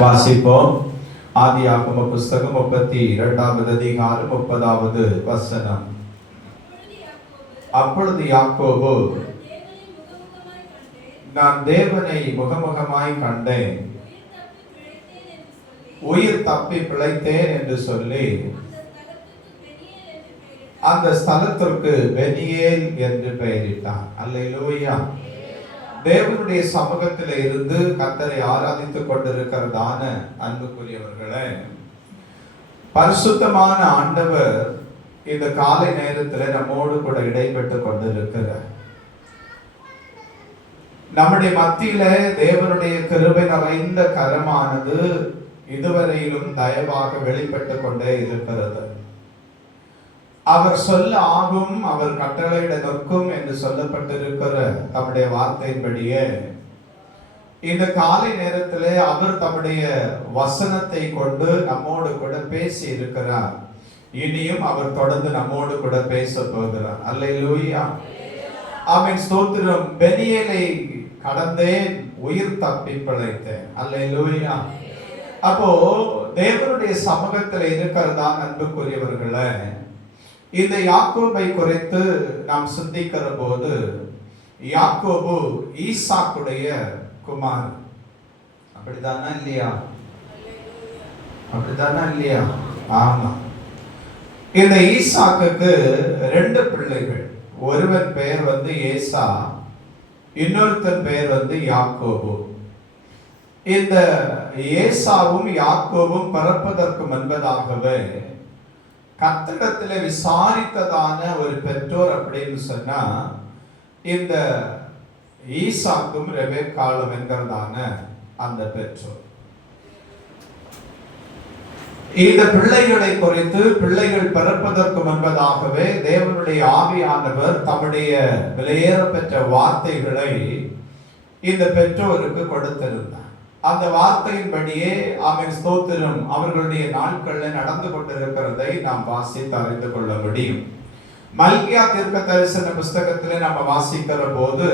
வாசிப்போம். ஆதியாகம புஸ்தகம் 32வது அதிகாரம் 30வது வசனம். அப்பொழுது யாக்கோபு, நான் தேவனை முகமுகமாய் கண்டேன், உயிர் தப்பி பிழைத்தேன் என்று சொல்லி அந்த ஸ்தலத்திற்கு பெனியேல் என்று பெயரிட்டான். அல்லேலூயா. தேவனுடைய சமூகத்தில் இருந்து கர்த்தரை ஆராதித்துக் கொண்டிருக்கிறதான அன்புக்குரியவர்களே, பரிசுத்தமான ஆண்டவர் இந்த காலை நேரத்தில் நம்மோடு கூட இடைப்பட்டு கொண்டிருக்கிறார். நம்முடைய மத்தியில தேவனுடைய கிருபை நிறைந்த கரமானது இதுவரையிலும் தயவாக வெளிப்பட்டு கொண்டே இருக்கிறது. அவர் சொல்ல ஆகும், அவர் கட்டளையிட நிற்கும் என்று சொல்லப்பட்டிருக்கிற தம்முடைய வார்த்தையின்படியே இந்த காலை நேரத்திலே அவர் தம்முடைய வசனத்தை கொண்டு நம்மோடு கூட பேசி இருக்கிறார். இனியும் அவர் தொடர்ந்து நம்மோடு கூட பேச போகிறார். அல்லேலூயா. ஆமென். ஸ்தோத்திரம். பெனியேலை கடந்தேன், உயிர் தப்பி பிழைத்தேன். அல்லேலூயா. அப்போ தேவனுடைய சமூகத்தில் இருக்கிறதா அன்புக்குரியவர்களே, இந்த யாக்கோபை குறித்து நாம் சிந்திக்கிற போது, யாக்கோபு ஈசாக்குடைய குமார். அப்படித்தானா இல்லையா? அப்படித்தானா இல்லையா? ஆமா. இந்த ஈசாக்குக்கு 2 பிள்ளைகள். ஒருவன் பெயர் ஏசா, இன்னொருத்தன் பெயர் யாக்கோபு. இந்த ஏசாவும் யாக்கோபும் பிறப்பதற்கு முன்பதாகவே கர்த்தரிடத்தில் விசாரித்ததான ஒரு பெற்றோர் அப்படின்னு சொன்னா இந்த ஈசாக்கும் ரெபெக்காளும் என்கிறதான அந்த பெற்றோர். இந்த பிள்ளைகளை குறித்து, பிள்ளைகள் பிறப்பதற்கு முன்பதாகவே தேவனுடைய ஆவியானவர் தம்முடைய விலையேற பெற்ற வார்த்தைகளை இந்த பெற்றோருக்கு கொடுத்திருந்தார். அந்த வார்த்தையின்படியே ஆமென் ஸ்தோத்திரம் அவர்களுடைய நாட்களில் நடந்து கொண்டிருக்கிறதை நாம் வாசித்து அறிந்து கொள்ள முடியும். மல்கியா தீர்க்க தரிசன புஸ்தகத்திலே நாம் வாசிக்கிற போது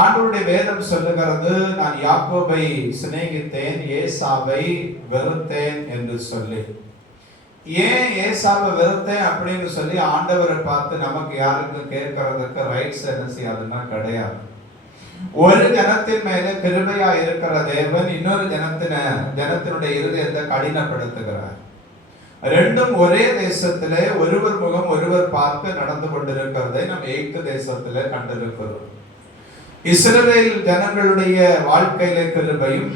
ஆண்டவருடைய வேதம் சொல்லுகிறது, நான் யாக்கோபை சிநேகித்தேன், ஏசாவை வெறுத்தேன் என்று சொல்லி. ஏன் ஏசாவை வெறுத்தேன் அப்படின்னு சொல்லி ஆண்டவரை பார்த்து நமக்கு யாருக்கும் கேட்கறதுக்கு ரைட்ஸ் என்ன செய்யாதுன்னா கிடையாது. ஒரு ஜனத்தின் மேல கிருபையா இருக்கிற தேவன் இன்னொரு ஜனத்தினுடைய இருதயத்தை கடினப்படுத்துகிறார். ரெண்டும் ஒரே தேசத்திலே ஒருவர் முகம் ஒருவர் பார்க்க நடந்து கொண்டிருக்கிறதை நாம் எகிப்து தேசத்திலே கண்டிருக்கிறோம். இஸ்ரவேல் ஜனங்களுடைய வாழ்க்கையில கிருபையும்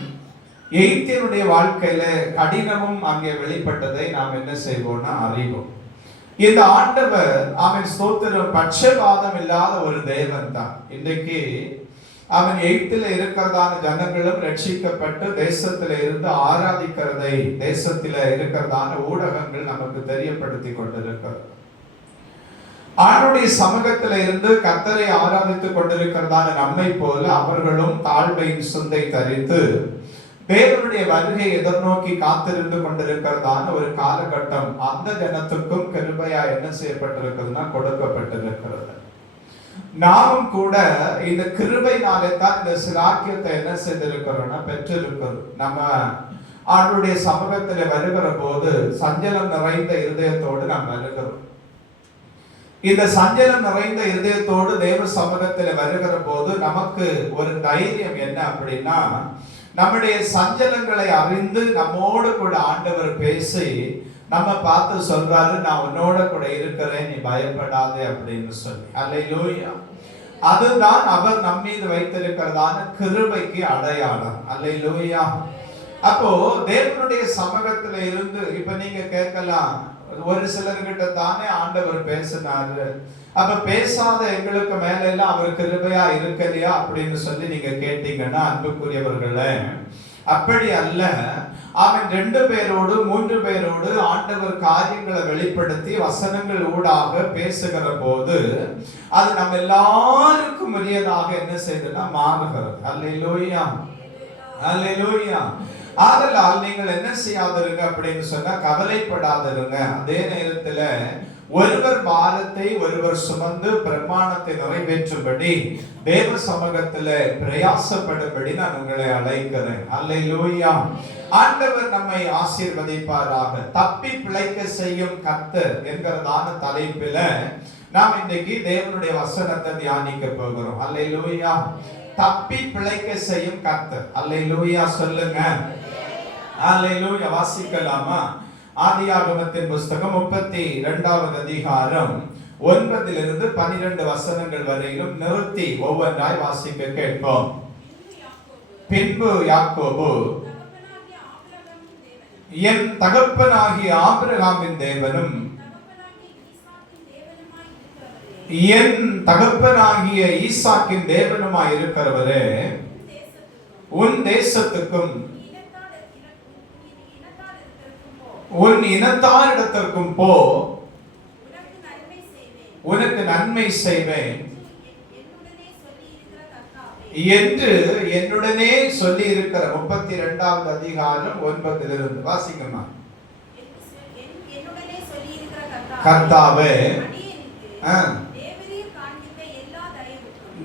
எகிப்தினுடைய வாழ்க்கையில கடினமும் அங்கே வெளிப்பட்டதை நாம் என்ன செய்வோம்னா அறிவோம். இந்த ஆண்டவர் ஆமென் ஸ்தோத்திரம் பட்சபாதம் இல்லாத ஒரு தேவன் தான். இன்றைக்கு அவன் எகிப்தில் இருக்கிறதான ஜனங்களும் ரட்சிக்கப்பட்டு தேசத்தில இருந்து ஆராதிக்கிறதை தேசத்தில இருக்கிறதான ஊடகங்கள் நமக்கு தெரியப்படுத்தி கொண்டிருக்கிறது. ஆண்டுடைய சமூகத்தில இருந்து கர்த்தரை ஆராதித்துக் கொண்டிருக்கிறதான நம்மை போல அவர்களும் தாழ்மையின் சுந்தை தரித்து தேவனுடைய வருகை எதிர்நோக்கி காத்திருந்து கொண்டிருக்கிறதான ஒரு காலகட்டம் அந்த ஜனத்துக்கும் கிருபையா என்ன செய்யப்பட்டிருக்கிறதுனா கொடுக்கப்பட்டிருக்கிறது. நாமும் கூட இந்த கிருபையினாலே தான் இந்த சிலாக்கியத்தை என்ன செய்திருக்கிறோம்னா பெற்றிருக்கிறோம். நம்ம ஆண்டுடைய சமூகத்தில் வருகிற போது சஞ்சலம் நிறைந்த இருதயத்தோடு நாம் வருகிறோம். இந்த சஞ்சலம் நிறைந்த இருதயத்தோடு தேவ சமூகத்தில் வருகிற போது நமக்கு ஒரு தைரியம் என்ன அப்படின்னா, நம்முடைய சஞ்சலங்களை அறிந்து நம்மோடு கூட ஆண்டவர் பேசி நம்ம பார்த்து சொல்றாரு, நான் உன்னோட கூட இருக்கிறேன், நீ பயப்படாதே அப்படின்னு சொல்லி. அல்லேலூயா. அதுதான் அவர் நம் மீது வைத்திருக்கிறதான கிருபைக்கு அடையாளம். அல்லேலூயா. அப்போ தேவனுடைய சமூகத்துல இருந்து இப்ப நீங்க கேட்கலாம், ஒரு சிலர்கிட்ட தானே ஆண்டவர் பேசினாரு, அப்ப பேசாத எங்களுக்கு மேல எல்லாம் அவர் கிருபையா இருக்கலையா அப்படின்னு சொல்லி நீங்க கேட்டீங்கன்னா அன்புக்குரியவர்களே, அப்படி அல்ல. அவன் 2 பேரோடு 3 பேரோடு ஆண்டவர் காரியங்களை வெளிப்படுத்தி வசனங்கள் ஊடாக பேசுகிற போது அது நம்ம எல்லாருக்கும் உரியதாக என்ன செய்யுதுன்னா மாறுகிறது. அல்லேலூயா. அல்லேலூயா. ஆதலால் நீங்கள் என்ன செய்யாதிருங்க அப்படின்னு சொன்னா கவலைப்படாதிருங்க. அதே நேரத்துல ஒருவர் பாரத்தை ஒருவர் சுமந்து பிரமாணத்தை நிறைவேற்றும்படி தேவ சமூகத்தில் பிரயாசப்படும்படி நான் உங்களை அழைக்கிறேன். அல்லேலூயா. ஆண்டவர் நம்மை ஆசீர்வதிப்பாராக. தப்பி பிழைக்க செய்யும் கர்த்தர் என்கிறதான தலைப்பில நாம் இன்றைக்கு தேவனுடைய வசனத்தை தியானிக்க போகிறோம். அல்லேலூயா. தப்பி பிழைக்க செய்யும் கர்த்தர். அல்லேலூயா சொல்லுங்க. அல்லேலூயா. வாசிக்கலாமா? ஆதியாகமத்தின் புஸ்தகம் 32வது அதிகாரம் 9 12 வசனங்கள் வரையிலும் நிறுத்தி ஒவ்வொன்றாய் வாசிக்க கேட்போம். பின்பு யாக்கோபு, என் தகப்பனாகிய ஆபிரகாமின் தேவனும் என் தகப்பனாகிய ஈசாக்கின் தேவனுமாய் இருக்கிறவரே, உன் தேசத்துக்கும் உன் இனத்தாரிடத்திற்கும் போ, உனக்கு நன்மை செய்வேன் என்று என்னுடனே சொல்லி இருக்கிற 32வது அதிகாரம் 9 வாசிக்கமா. கர்த்தாவே,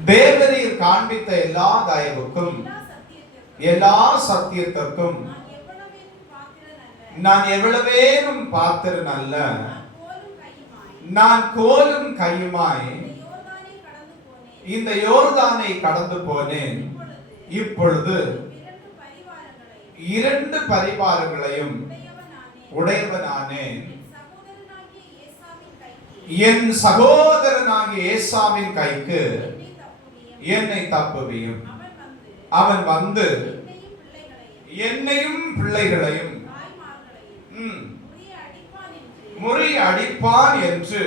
தேவரீர் காண்பித்த எல்லா தயவுக்கும் எல்லா சத்தியத்திற்கும் நான் எவ்வளவேனும் பாத்திரன் அல்ல. நான் கோலும் கையுமாய் இந்த யோர்தானை கடந்து போனேன். இப்பொழுது 2 பரிவாரங்களையும் உடையவனானேன். என் சகோதரனாகிய ஏசாவின் கைக்கு என்னை தப்புவியும். அவன் வந்து என்னையும் பிள்ளைகளையும் முறியடிப்பான் என்று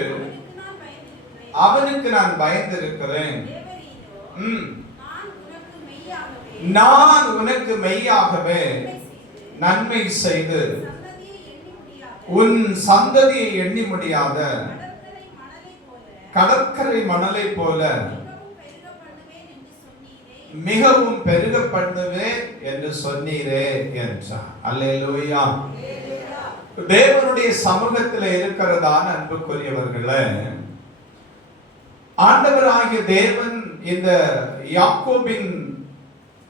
அவனுக்கு நான் பயந்திருக்கிறேன். நான் உனக்கு மெய்யாகவே நன்மை செய்து உன் சந்ததியை எண்ணி முடியாத கடற்கரை மணலை போல மிகவும் பெருக பண்ணுவேன் என்று சொன்னீரே என்றார். அல்லேலூயா. தேவனுடைய சமூகத்தில் இருக்கிறதான அன்புக்குரியவர்களே, ஆண்டவராகிய தேவன் இந்த யாக்கோபின்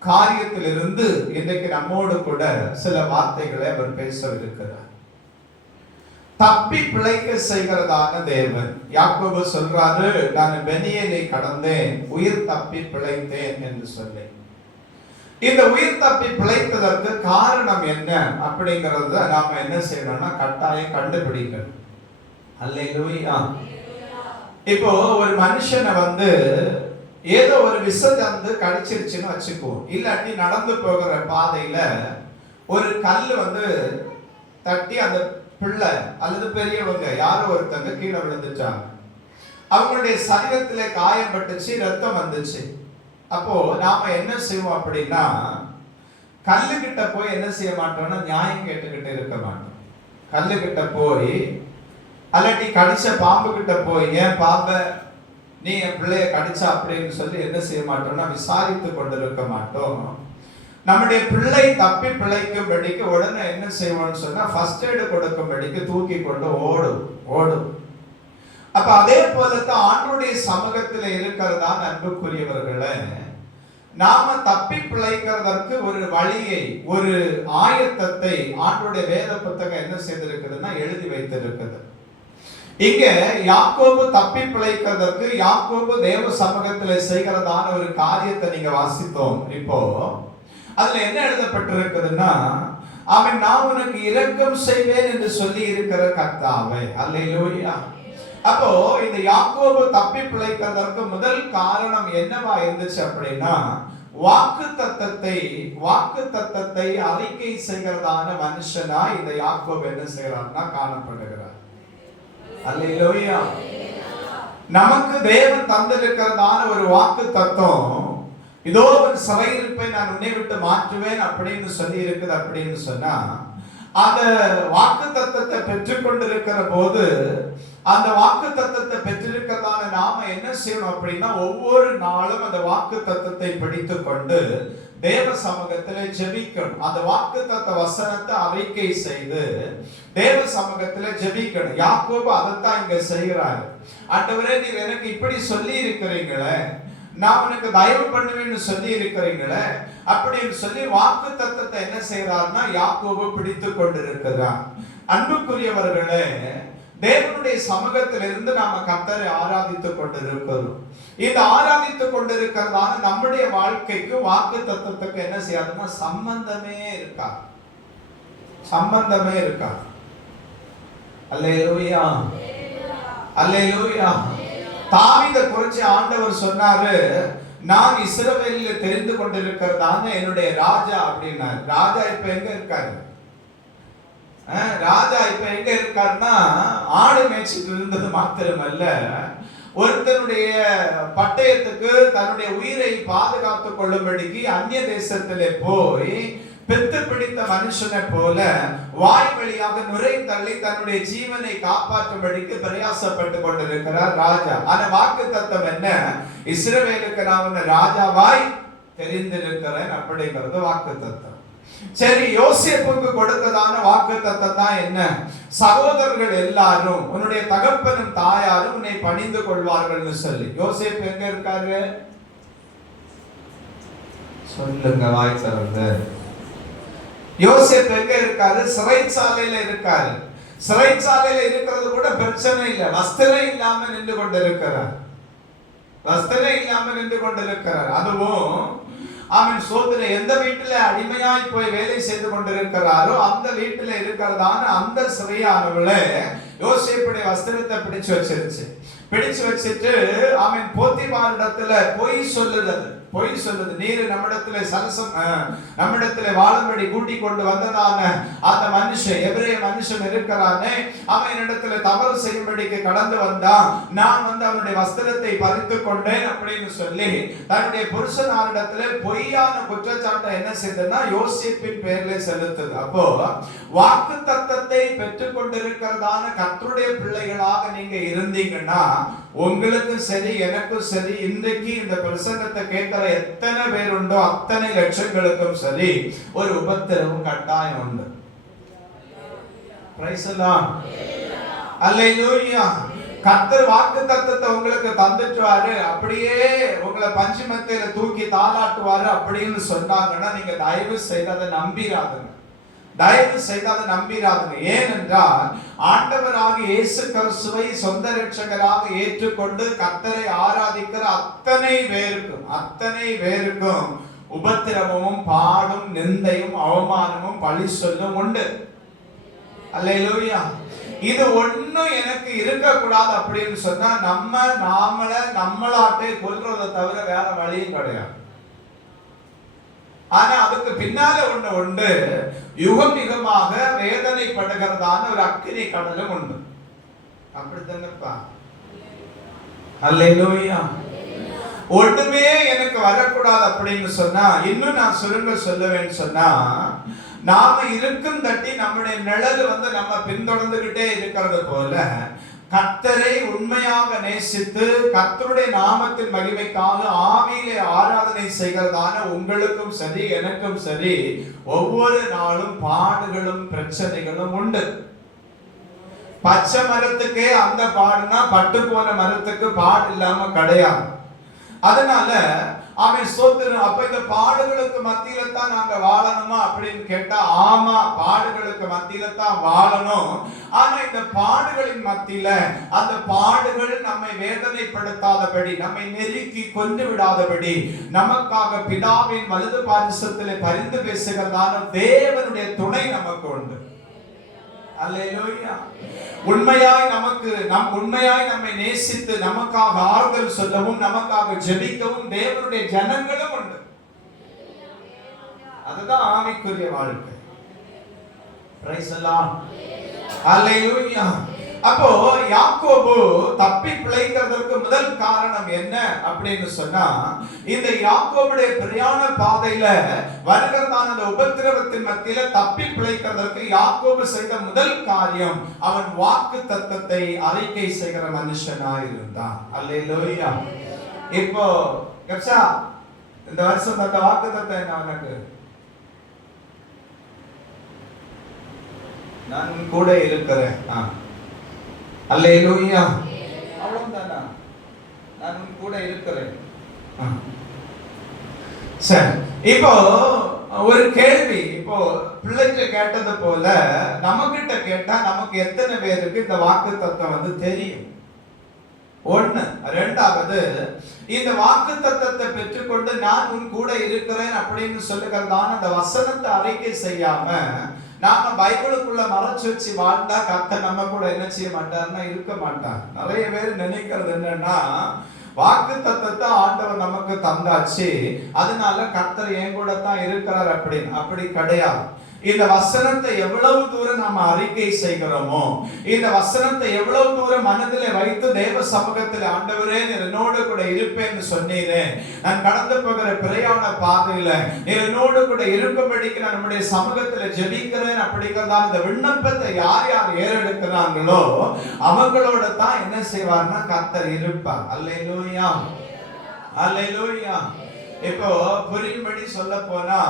காரியத்திலிருந்து இன்றைக்கு நம்மோடு கூட சில வார்த்தைகளை அவர் பேசவிருக்கிறார். தப்பி பிழைக்க செய்கிறதான தேவன். யாக்கோபு சொல்றாரு, நான் பெனியேலை கடந்தேன், உயிர் தப்பி பிழைத்தேன் என்று சொல்லி. இந்த உயிர் தப்பி பிழைத்ததற்கு காரணம் என்ன அப்படிங்கறத நாம என்ன செய்யணும்னா கட்டாயம் கண்டுபிடிக்கணும். அல்லேலூயா. இப்போ ஒரு மனுஷனை வந்து ஏதோ ஒரு விஷத்தை கடிச்சிருச்சுன்னு வச்சுக்குவோம். இல்லாட்டி நடந்து போகிற பாதையில ஒரு கல் தட்டி அந்த பிள்ளை அல்லது பெரியவங்க யாரோ ஒருத்தங்க கீழே விழுந்துட்டாங்க. அவங்களுடைய சரீரத்திலே காயப்பட்டுச்சு, ரத்தம் வந்துச்சு. அப்போ நாம என்ன செய்வோம் அப்படின்னா, கல்லுகிட்ட போய் என்ன செய்ய மாட்டோம்னா நியாயம் கேட்டுக்கிட்டு இருக்க மாட்டோம். கல்லுகிட்ட போய் அல்லாட்டி கடிச்ச பாம்பு கிட்ட போய், ஏன் பாம்ப நீ என் பிள்ளைய கடிச்சா அப்படின்னு சொல்லி என்ன செய்ய மாட்டோம்னா விசாரித்து கொண்டிருக்க மாட்டோம். நம்முடைய பிள்ளை தப்பி பிழைக்கும்படிக்கு உடனே என்ன செய்வோம்னு சொன்னா ஃபர்ஸ்ட் எய்டு கொடுக்கும்படிக்கு தூக்கி கொண்டு ஓடும். அப்ப அதே போலத்தான் ஆண்டவருடைய சமூகத்தில் இருக்கிறதான அன்புக்குரியவர்களை நாம தப்பி பிழைக்கிறதற்கு ஒரு வழியை, ஒரு ஆயத்தத்தை ஆண்டவருடைய வேத புத்தகம் என்ன செய்திருக்குதுன்னா எழுதி வைத்திருக்குது. இங்க யாக்கோபு தப்பி பிழைக்கிறதற்கு யாக்கோபு தேவ சமூகத்தில் செய்கிறதான ஒரு காரியத்தை நீங்க வாசித்தோம். இப்போ அதுல என்ன எழுதப்பட்டிருக்குதுன்னா, அவன் நான் உனக்கு இரக்கம் செய்வேன் என்று சொல்லி இருக்கிற கர்த்தாவே. அல்லேலூயா. அப்போ இந்த யாக்கோபு தப்பி பிழைக்கிறதற்கு முதல் காரணம் என்னவா இருந்துச்சு அப்படின்னா, வாக்கு தத்தத்தை அறிக்கை செய்கிறதான மனுஷனா இந்த யாக்கோபு என்ன செய்யறார்னா காணப்படுகிறார். அல்லேலூயா. நமக்கு தேவன் தந்திருக்கிறதான ஒரு வாக்கு தத்தம், இதோ ஒரு சிறையிருப்பை நான் உன்னை விட்டு மாற்றுவேன் அப்படின்னு சொல்லி இருக்குது. அப்படின்னு சொன்னா அந்த வாக்கு தத்தத்தை பெற்றுக்கொண்டிருக்கிற போது, அந்த வாக்கு தத்தத்தை பெற்றிருக்கிறதான நாம என்ன செய்யணும் அப்படின்னா, ஒவ்வொரு நாளும் அந்த வாக்கு தத்தத்தை பிடித்துக் கொண்டு தேவ சமூகத்திலே ஜெபிக்கணும். அந்த வாக்கு தத்த வசனத்தை அறிக்கை செய்து தேவ சமூகத்திலே ஜெபிக்கணும். யாக்கோபு அதைத்தான் இங்க செய்கிறாரு. ஆண்டவரே, நீர் எனக்கு இப்படி சொல்லி இருக்கிறீங்களே, நான் உனக்கு தயவு பண்ணுவேன்னு சொல்லி இருக்கிறீங்களே அப்படின்னு சொல்லி வாக்கு தத்தத்தை என்ன செய்யறாருன்னா யாக்கோபு பிடித்து கொண்டிருக்கிறார். அன்புக்குரியவர்களே, தேவனுடைய சமூகத்திலிருந்து நாம கர்த்தரை ஆராதித்துக் கொண்டிருக்கிறோம். இந்த ஆராதித்துக் கொண்டிருக்கிறதான நம்முடைய வாழ்க்கைக்கு வாக்கு தத்தத்துக்கு என்ன செய்யாதுன்னா சம்பந்தமே இருக்கா, சம்பந்தமே இருக்கா. அல்லேலூயா, அல்லேலூயா. தாவீதை குறித்து ஆண்டவர் சொன்னாரு, நான் இஸ்ரவேலில் தெரிந்து கொண்டிருக்கிறதான என்னுடைய ராஜா அப்படின்னாரு. ராஜா இப்ப எங்க இருக்காரு? ராஜா இப்ப எங்க இருக்காருன்னா ஆடு மேய்ச்சிட்டு இருந்தது மாத்திரமல்ல, ஒருத்தனுடைய பட்டயத்துக்கு தன்னுடைய உயிரை பாதுகாத்துக் கொள்ளும்படிக்கு அந்நிய தேசத்திலே போய் பெத்து பிடித்த மனுஷனை போல வாய் வழியாக நுரை தள்ளி தன்னுடைய ஜீவனை காப்பாற்றும்படிக்கு பிரயாசப்பட்டு கொண்டிருக்கிறார் ராஜா. ஆனா வாக்கு தத்தம் என்ன? இஸ்ரவேலுக்கு நான் ராஜாவாய் தெரிந்திருக்கிறேன் அப்படிங்கிறது வாக்கு தத்தம். சரி, யோசேப்புக்கு கொடுத்ததான வாக்கு தத்தம் தான் என்ன? சகோதரர்கள் எல்லாரும் உன்னுடைய தகப்பனும் தாயாரும் உன்னை பணிந்து கொள்வார்கள்னு சொல்லி. யோசேப்பு எங்க இருக்காரு? சொல்லுங்க வாய் திறந்து. யோசேப்பு எங்க இருக்காரு? சிறைச்சாலையில இருக்காரு. சிறைச்சாலையில இருக்கிறது கூட பிரச்சனை இல்லை, வஸ்திரம் இல்லாம நின்று கொண்டிருக்கிறார். வஸ்திரம் இல்லாம நின்று கொண்டிருக்கிறார். அதுவும் அவன் சோதனை எந்த வீட்டுல அடிமையாய் போய் வேலை செய்து கொண்டிருக்கிறாரோ அந்த வீட்டுல இருக்கிறதான அந்த சிறையானவள யோசேப்புடைய வஸ்திரத்தை பிடிச்சு வச்சிருச்சு. பிடிச்சு வச்சுட்டு அவன் போத்திபாரிடத்துல பொய் சொல்லுறது, நீர் நம்மிடத்துல சரசம் நம்மிடத்துல வாழும்படி கூட்டி கொண்டு வந்ததான அந்த மனுஷன், எபிரேய மனுஷன் இருக்கிறானே, அவன் என்னிடத்துல தவறு செய்யும்படிக்கு கடந்து வந்தான், நான் அவனுடைய வஸ்திரத்தை பறித்து கொண்டேன் அப்படின்னு சொல்லி தன்னுடைய புருஷனாரிடத்துல பொய்யான குற்றச்சாட்டை என்ன செய்ததுன்னா யோசேப்பின் பேர்ல செலுத்துது. அப்போ வாக்கு தத்தத்தை பெற்றுக் கொண்டிருக்கிறதான கர்த்தருடைய பிள்ளைகளாக நீங்க இருந்தீங்கன்னா உங்களுக்கும் சரி எனக்கும் சரி, இன்றைக்கு இந்த பிரசங்கத்தை கேட்கிற எத்தனை பேர் உண்டோ அத்தனை லட்சங்களுக்கும் சரி ஒரு உபத்திரவும் கட்டாயம் உண்டு. பிரைஸ் தி லார்ட், அல்லேலூயா. கர்த்தர் வாக்கு தத்தத்தை உங்களுக்கு தந்துட்டுவாரு, அப்படியே உங்களை பஞ்சுமத்தையில தூக்கி தாளாட்டுவாரு அப்படின்னு சொன்னாங்கன்னா நீங்க தயவு செய்து அதை நம்பிராதுங்க, தயவு செய்து அதை நம்பிராதுங்க. ஏனென்றால் ஆண்டவராகிய இயேசு கிறிஸ்துவை சொந்த இரட்சகராக ஏற்றுக்கொண்டு கர்த்தரை ஆராதிக்கிற அத்தனை பேருக்கும் உபத்திரவமும் பாடும் நிந்தையும் அவமானமும் பழி சொல்லும் உண்டு. அல்லேலூயா. இது ஒண்ணும் எனக்கு இருக்க கூடாது அப்படின்னு சொன்னா நம்மளாட்டே கொல்றதை தவிர வேற வழியும் கிடையாது. ஆனா அதுக்கு பின்னால ஒண்ணு உண்டு, யுகம் யுகமாக வேதனைப்படுகிறதான ஒரு அக்கினி கடலும் உண்டு. அப்படித்தானப்பா? அல்லேலூயா. ஒண்ணுமே எனக்கு வரக்கூடாது அப்படின்னு சொன்னா, இன்னும் நான் சுருங்க சொல்லுவேன்னு சொன்னா, நாம இருக்கும் தட்டி நம்முடைய நிழல் நம்ம பின்தொடர்ந்துகிட்டே இருக்கிறது போல கர்த்தரை உண்மையாக நேசித்து கர்த்தருடைய நாமத்தின் மகிமைக்காக ஆவியிலே ஆராதனை செய்கிறதான உங்களுக்கும் சரி எனக்கும் சரி ஒவ்வொரு நாளும் பாடுகளும் பிரச்சனைகளும் உண்டு. பச்சை மரத்துக்கே அந்த பாடுனா பட்டு போன மரத்துக்கு பாடு இல்லாம கிடையாது. அதனால அவன் ஸ்தோத்திரம். அப்ப இந்த பாடுகளுக்கு மத்தியில தான் நாங்க வாழணுமா அப்படின்னு கேட்டா, ஆமா, பாடுகளுக்கு மத்தியில தான் வாழணும். ஆனா இந்த பாடுகளின் மத்தியில அந்த பாடுகள் நம்மை வேதனைப்படுத்தாதபடி, நம்மை நெருக்கி கொண்டு விடாதபடி நமக்காக பிதாவின் வலது பாரிசத்திலே பரிந்து பேசுகிறதான தேவனுடைய துணை நமக்கு உண்டு. அல்லேலூயா. உண்மையாய் நம்மை நேசித்து நமக்காக ஆறுதல் சொல்லவும் நமக்காக ஜெபிக்கவும் தேவனுடைய ஜனங்களும் உண்டு. அதுதான் ஆவிக்குரிய வாழ்க்கை. பிரைஸ் தி லார்ட், அல்லேலூயா. அப்போ யாக்கோபு தப்பி பிழைக்கிறதுக்கு முதல் காரணம் என்ன அப்படின்னு சொன்னா, இந்த யாக்கோபுடைய பிரயாண பாதையில வருகிறதான அந்த உபத்திரவத்தின் மத்தியில தப்பி பிழைக்கிறதுக்கு யாக்கோபு செய்த முதல் காரியம், அவன் வாக்கு தத்தத்தை அறிக்கை செய்கிற மனுஷனாய் இருந்தான். அல்லேலூயா. இப்போ கப்சா இந்த வருஷம் தந்த வாக்கு தத்தம் என்ன? அவனுக்கு நான் கூட இருக்கிறேன். அல்லேலூயா. அவ்வளவுதானா? நான் கூட இருக்கிறேன். சரி, இப்போ ஒரு கேள்வி, இப்போ பிள்ளைகிட்ட கேட்டது போல நம்மகிட்ட கேட்டா நமக்கு எத்தனை பேருக்கு இந்த வாக்கு தத்துவம் தெரியும்? ஒண்ணு. ரெண்டாவது, இந்த வாக்கு தத்தத்தை பெற்றுக்கொண்டு நான் உன் கூட இருக்கிறேன் அப்படின்னு சொல்லுகிறதான அந்த வசனத்தை அறிக்கை செய்யாம நாம பைபிளுக்குள்ள மறைச்சு வச்சு வாழ்ந்தா கர்த்தர் நம்ம கூட என்ன செய்ய மாட்டார்னா இருக்க மாட்டார். நிறைய பேர் நினைக்கிறது என்னன்னா, வாக்கு தத்தத்தை ஆண்டவர் நமக்கு தந்தாச்சு, அதனால கர்த்தர் என் கூட தான் இருக்கிறார் அப்படின்னு. அப்படி கிடையாது. இந்த வசனத்தை எவ்வளவு தூரம் நாம அறிக்கை செய்கிறோமோ, இந்த வசனத்தை எவ்வளவு தூரம் மனதிலே வைத்து தேவ சமூகத்தில் ஆண்டவரே நீர் என்னோடு கூட இருப்பேன்னு சொன்னீரே, நான் கடந்து போகிற பிரயாண பாதையில நீர் என்னோடு கூட இருக்கும்படிக்கு நான் நம்முடைய சமூகத்தில் ஜெபிக்கிறேன் அப்படிங்கிறதா இந்த விண்ணப்பத்தை யார் யார் ஏறெடுக்கிறாங்களோ அவங்களோட தான் என்ன செய்வார்னா கர்த்தர் இருப்பார். அல்லேலூயா, அல்லேலூயா. இப்போ புரியும்படி சொல்ல போனா,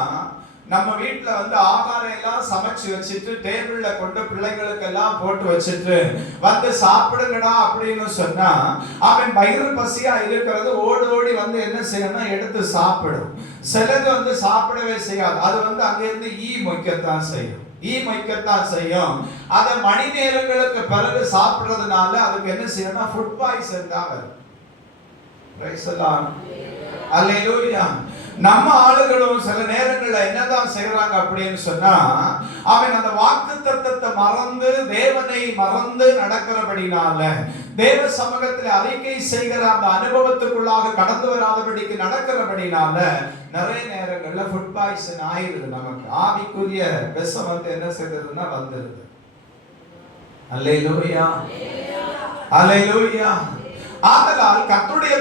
நம்ம வீட்டுல ஆகாரம் எல்லாம் சமைச்சு வச்சுட்டு டேபிள்ல கொண்டு பிள்ளைங்களுக்கு எல்லாம் போட்டு வச்சுட்டு சாப்பிடுங்கடா அப்படின்னு சொன்னா அவன் வயிறு பசியா இருக்கிறது ஓடி ஓடி என்ன செய்யணும், எடுத்து சாப்பிடும். சிலது சாப்பிடவே செய்யாது. அது அங்கிருந்து ஈ மொய்க்கத்தான் செய்யும், ஈ மொய்க்கத்தான் செய்யும். அதை மணி நேரங்களுக்கு பிறகு சாப்பிடுறதுனால அதுக்கு என்ன செய்யணும், ஃபுட் பாய்சன் தான் வரும். பிரைஸ் தி லார்ட், அல்லேலூயா. நம்ம ஆளுகளும் சில நேரங்கள்ல என்னதான் செய்யறாங்க அப்படின்னு சொன்னா, அவன் அந்த வாக்கு தத்தத்தை மறந்து தேவனை மறந்து நடக்கிறபடினால, தேவ சமூகத்தில் அறிக்கை செய்கிற அந்த அனுபவத்துக்குள்ளாக கடந்து வராதபடிக்கு நடக்கிறபடினால நிறைய நேரங்கள்ல ஃபுட் பாய்சன் ஆயிடுது. நமக்கு ஆவிக்குரிய விஷம் என்ன செய்யறதுன்னா வந்துருது. அல்லேலூயா, அல்லேலூயா. ஆதலால் கர்த்தருடைய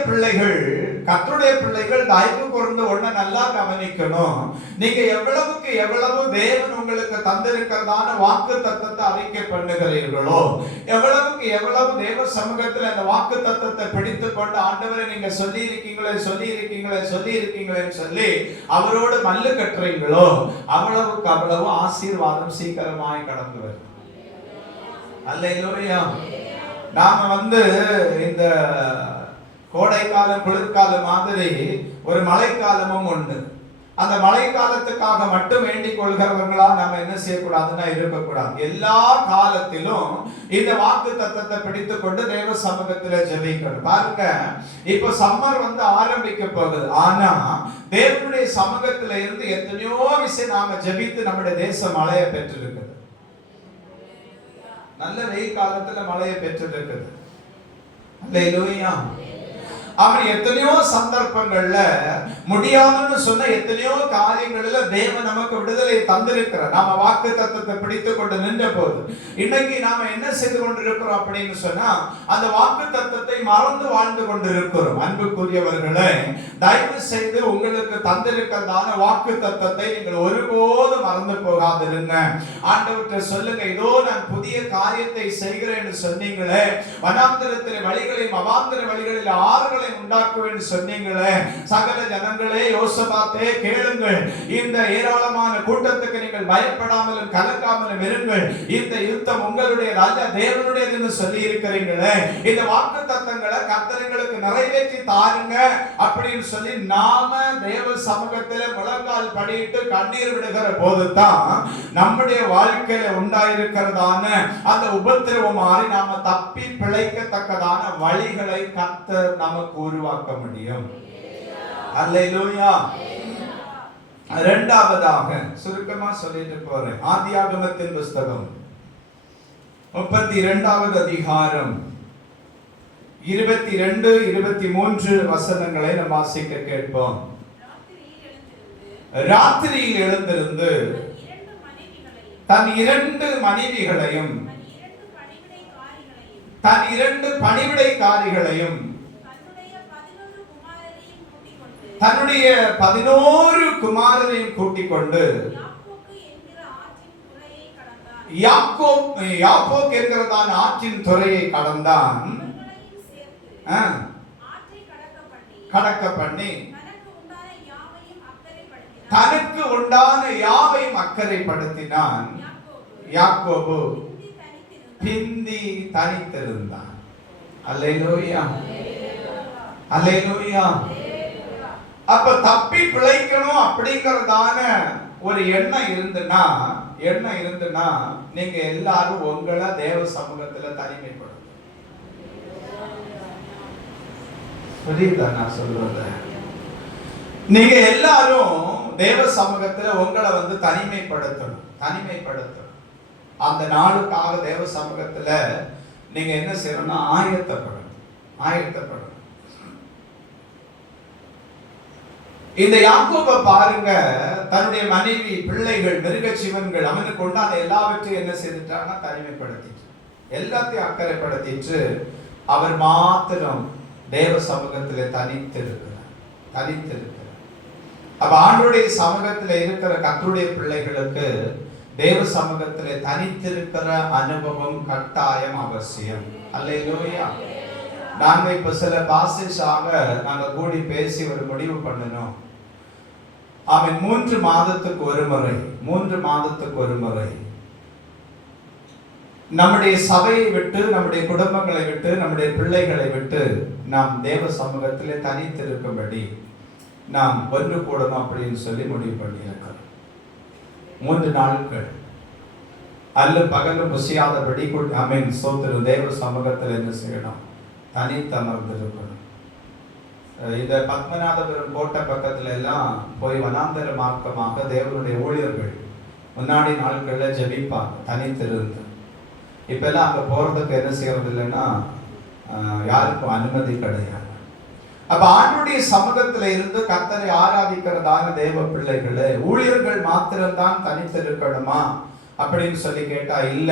பிள்ளைகள் தயவு கூர்ந்து ஒண்ண நல்லா கவனிக்கணும். நீங்க எவ்வளவுக்கு எவ்வளவு தேவன் உங்களுக்கு தந்திருக்கிறதான வாக்கு தத்தத்தை அறிக்கை பண்ணுகிறீர்களோ, எவ்வளவுக்கு எவ்வளவு தேவ சமூகத்தில் அந்த வாக்கு தத்தத்தை பிடித்து கொண்டு ஆண்டவரை நீங்க சொல்லி இருக்கீங்களே சொல்லி அவரோடு மல்லு கட்டுறீங்களோ, அவ்வளவுக்கு அவ்வளவு ஆசீர்வாதம் சீக்கிரமாய் கடந்து வரும். அல்லேலூயா. நாம இந்த கோடைக்காலம் குளிர்காலம் மாதிரி ஒரு மழைக்காலமும் உண்டு. அந்த மழைக்காலத்துக்காக மட்டும் வேண்டிக் கொள்கிறவங்களா நம்ம என்ன செய்யக்கூடாதுன்னா இருக்கக்கூடாது. எல்லா காலத்திலும் இந்த வாக்கு தத்தத்தை பிடித்துக் கொண்டு தேவ சமூகத்துல ஜெபிக்கணும். பாருங்க, இப்ப சம்மர் ஆரம்பிக்க போகுது. ஆனா தேவனுடைய சமூகத்துல இருந்து எத்தனையோ விஷயம் நாம ஜெபித்து நம்முடைய தேசம் மழையை பெற்றிருக்குது. நல்ல வெயில் காலத்துல மழையை பெற்றிருக்குது. அல்லேலூயா. அவன் எத்தனையோ சந்தர்ப்பங்கள்ல முடியாதுன்னு சொன்ன எத்தனையோ காரியங்கள்ல தேவன் நமக்கு விடுதலை தந்திருக்கிறார். நாம வாக்கு தத்தத்தை பிடித்துக் கொண்டு நின்ற போது இன்னைக்கு நாம என்ன செய்து கொண்டிருக்கிறோம் அப்படின்னு சொன்னா, அந்த வாக்கு தத்தத்தை மறந்து வாழ்ந்து கொண்டிருக்கிறோம். அன்புக்குரியவர்களே, தயவு செய்து உங்களுக்கு தந்திருக்கிறதான வாக்கு தத்தத்தை நீங்கள் ஒருபோதும் மறந்து போகாதிருங்க. ஆண்டவர்கிட்ட சொல்லுங்க, இதோ நான் புதிய காரியத்தை செய்கிறேன்னு சொன்னீங்களே, வனாந்திரத்திலே வழிகளையும் அவாந்திர வழிகளில் ஆறுகளை உண்டாக்குவேன் சொன்னீங்களே, சகல ஜனங்களே யோசபாத்தே கேளுங்கள், இந்த ஏராளமான கூட்டத்துக்கு நீங்கள் பயப்படாமலும் கலக்காமலும் இருங்கள், இந்த யுத்தம் உங்களுடைய அல்ல தேவனுடையது என்று சொல்லி இருக்கிறீங்களே, இந்த வாக்கு தத்தங்களை கர்த்தர்களுக்கு நிறைவேற்றி தாருங்க அப்படின்னு சொல்லி நாம தேவ சமூகத்தில் முழங்கால் படியிட்டு கண்ணீர் விடுகிற போதுதான் நம்முடைய வாழ்க்கையில உண்டாயிருக்கிறதான அந்த உபத்திரவம் மாறி நாம தப்பி பிழைக்கத்தக்கதான வழிகளை கர்த்தர் நமக்கு உருவாக்க முடியும். அல்லேலூயா. இரண்டாவதாக சுருக்கமா சொல்லிட்டு போறேன். ஆதியாகமத்தின் புஸ்தகம் 32வது அதிகாரம் 22, 23 வசனங்களை நாம் வாசிக்க கேட்போம். ராத்திரியில் எழுந்திருந்து தன் 2 மனைவிகளையும் தன் 2 பணிவிடைக்காரிகளையும் தன்னுடைய 11 குமாரரையும் கூட்டிக் கொண்டு யாப்போக் என்கிறதான ஆற்றின் துறையை கடந்தான். கடக்க பண்ணி தனக்கு உண்டான யாவையும் அக்கறைப்படுத்தினான். யாக்கோபு பிந்தி தனித்திருந்தான். அல்லேலூயா, அல்லேலூயா. அப்ப தப்பி பிழைக்கணும் அப்படிங்கறதான ஒரு எண்ணம் இருந்துன்னா நீங்க எல்லாரும் உங்களை தேவ சமூகத்துல தனிமைப்படும். புரியுதா நான் சொல்றது? நீங்க எல்லாரும் தேவ சமூகத்துல உங்களை தனிமைப்படுத்தணும். அந்த நாளுக்காக தேவ சமூகத்துல நீங்க என்ன செய்யணும்னா ஆயத்தப்படணும். இந்த யாக்கோபை பாருங்க, தன்னுடைய மனைவி, பிள்ளைகள், மிருக ஜீவன்கள் அவனுக்கு உண்டான எல்லாவற்றையும் என்ன செய்துட்டான்னா தனிமைப்படுத்திட்டு, எல்லாத்தையும் அக்கறைப்படுத்திட்டு அவர் மாத்திரம் தேவ சமூகத்திலே தனித்திருக்கிறார். அப்ப ஆண்டவருடைய சமூகத்தில் இருக்கிற கர்த்தருடைய பிள்ளைகளுக்கு தேவ சமூகத்திலே தனித்திருக்கிற அனுபவம் கட்டாயம் அவசியம். அல்லேலூயா. நாங்க இப்ப சில பாசேஜாக நாங்க கூடி பேசி ஒரு முடிவு பண்ணணும். அவன் 3 மாதத்துக்கு ஒரு முறை நம்முடைய சபையை விட்டு, நம்முடைய குடும்பங்களை விட்டு, நம்முடைய பிள்ளைகளை விட்டு நாம் தேவ சமூகத்திலே தனித்திருக்கும்படி நாம் ஒன்று கூடணும் அப்படின்னு சொல்லி முடிவு பண்ணியிருக்கிறோம். 3 நாட்கள் அல்லும் பகலும் புசியாதபடி சோத்திரம் தேவ சமூகத்தில் என்ன செய்யணும்? தனித்தமர்ந்திருக்கணும். இந்த பத்மநாபபுரம் கோட்டை பக்கத்துல எல்லாம் போய் வனாந்தர மார்க்கமாக தேவனுடைய ஊழியர்கள் முன்னாடி நாட்கள்ல ஜெபிப்பாங்க தனித்திருந்து. இப்ப எல்லாம் அங்க போறதுக்கு என்ன செய்யறது இல்லைன்னா யாருக்கும் அனுமதி கிடையாது. அப்ப ஆண்டுடைய சமூகத்துல இருந்து கர்த்தரை ஆராதிக்கிறதான தேவ பிள்ளைகளே, ஊழியர்கள் மாத்திரம்தான் தனித்திருக்கணுமா அப்படின்னு சொல்லி கேட்டா இல்ல.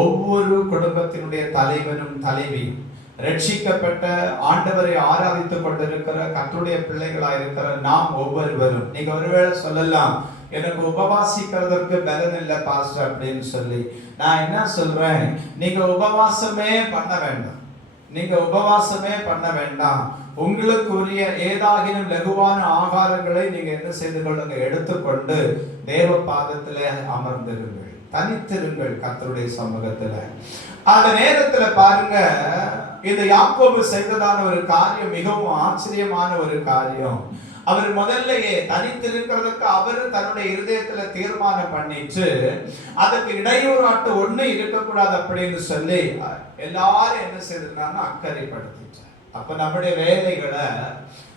ஒவ்வொரு குடும்பத்தினுடைய தலைவனும் தலைவியும் ரட்சிக்கப்பட்ட ஆண்டவரை ஆராதித்துக் கொண்டிருக்கிற கர்த்தருடைய பிள்ளைகளாக இருக்கிற நாம் ஒவ்வொருவரும், நீங்க ஒருவேளை சொல்லலாம் எனக்கு உபவாசிக்கிறதற்கு பலன் இல்லை பாஸ்டர் அப்படின்னு சொல்லி. நான் என்ன சொல்றேன், நீங்க உபவாசமே பண்ண வேண்டாம். உங்களுக்குரிய ஏதாகினும் லகுவான ஆகாரங்களை நீங்க என்ன செய்து கொள்ளுங்க, எடுத்துக்கொண்டு தேவ பாதத்திலே அமர்ந்திருங்கள், தனித்திருங்கள் கர்த்தருடைய சமூகத்துல. அந்த நேரத்துல பாருங்க, இந்த யாக்கோபு செய்ததான ஒரு காரியம் மிகவும் ஆச்சரியமான ஒரு காரியம். அவர் முதல்லயே தனித்திருக்கிறதுக்கு அவர் தன்னுடைய இருதயத்துல தீர்மானம் பண்ணிட்டு அதுக்கு இடையூறாட்டு ஒண்ணு இருக்கக்கூடாது அப்படின்னு சொல்லி எல்லாரும் என்ன செய்திருக்காங்கன்னா அக்கறைப்படுத்திட்டார். அப்ப நம்முடைய வேலைகளை,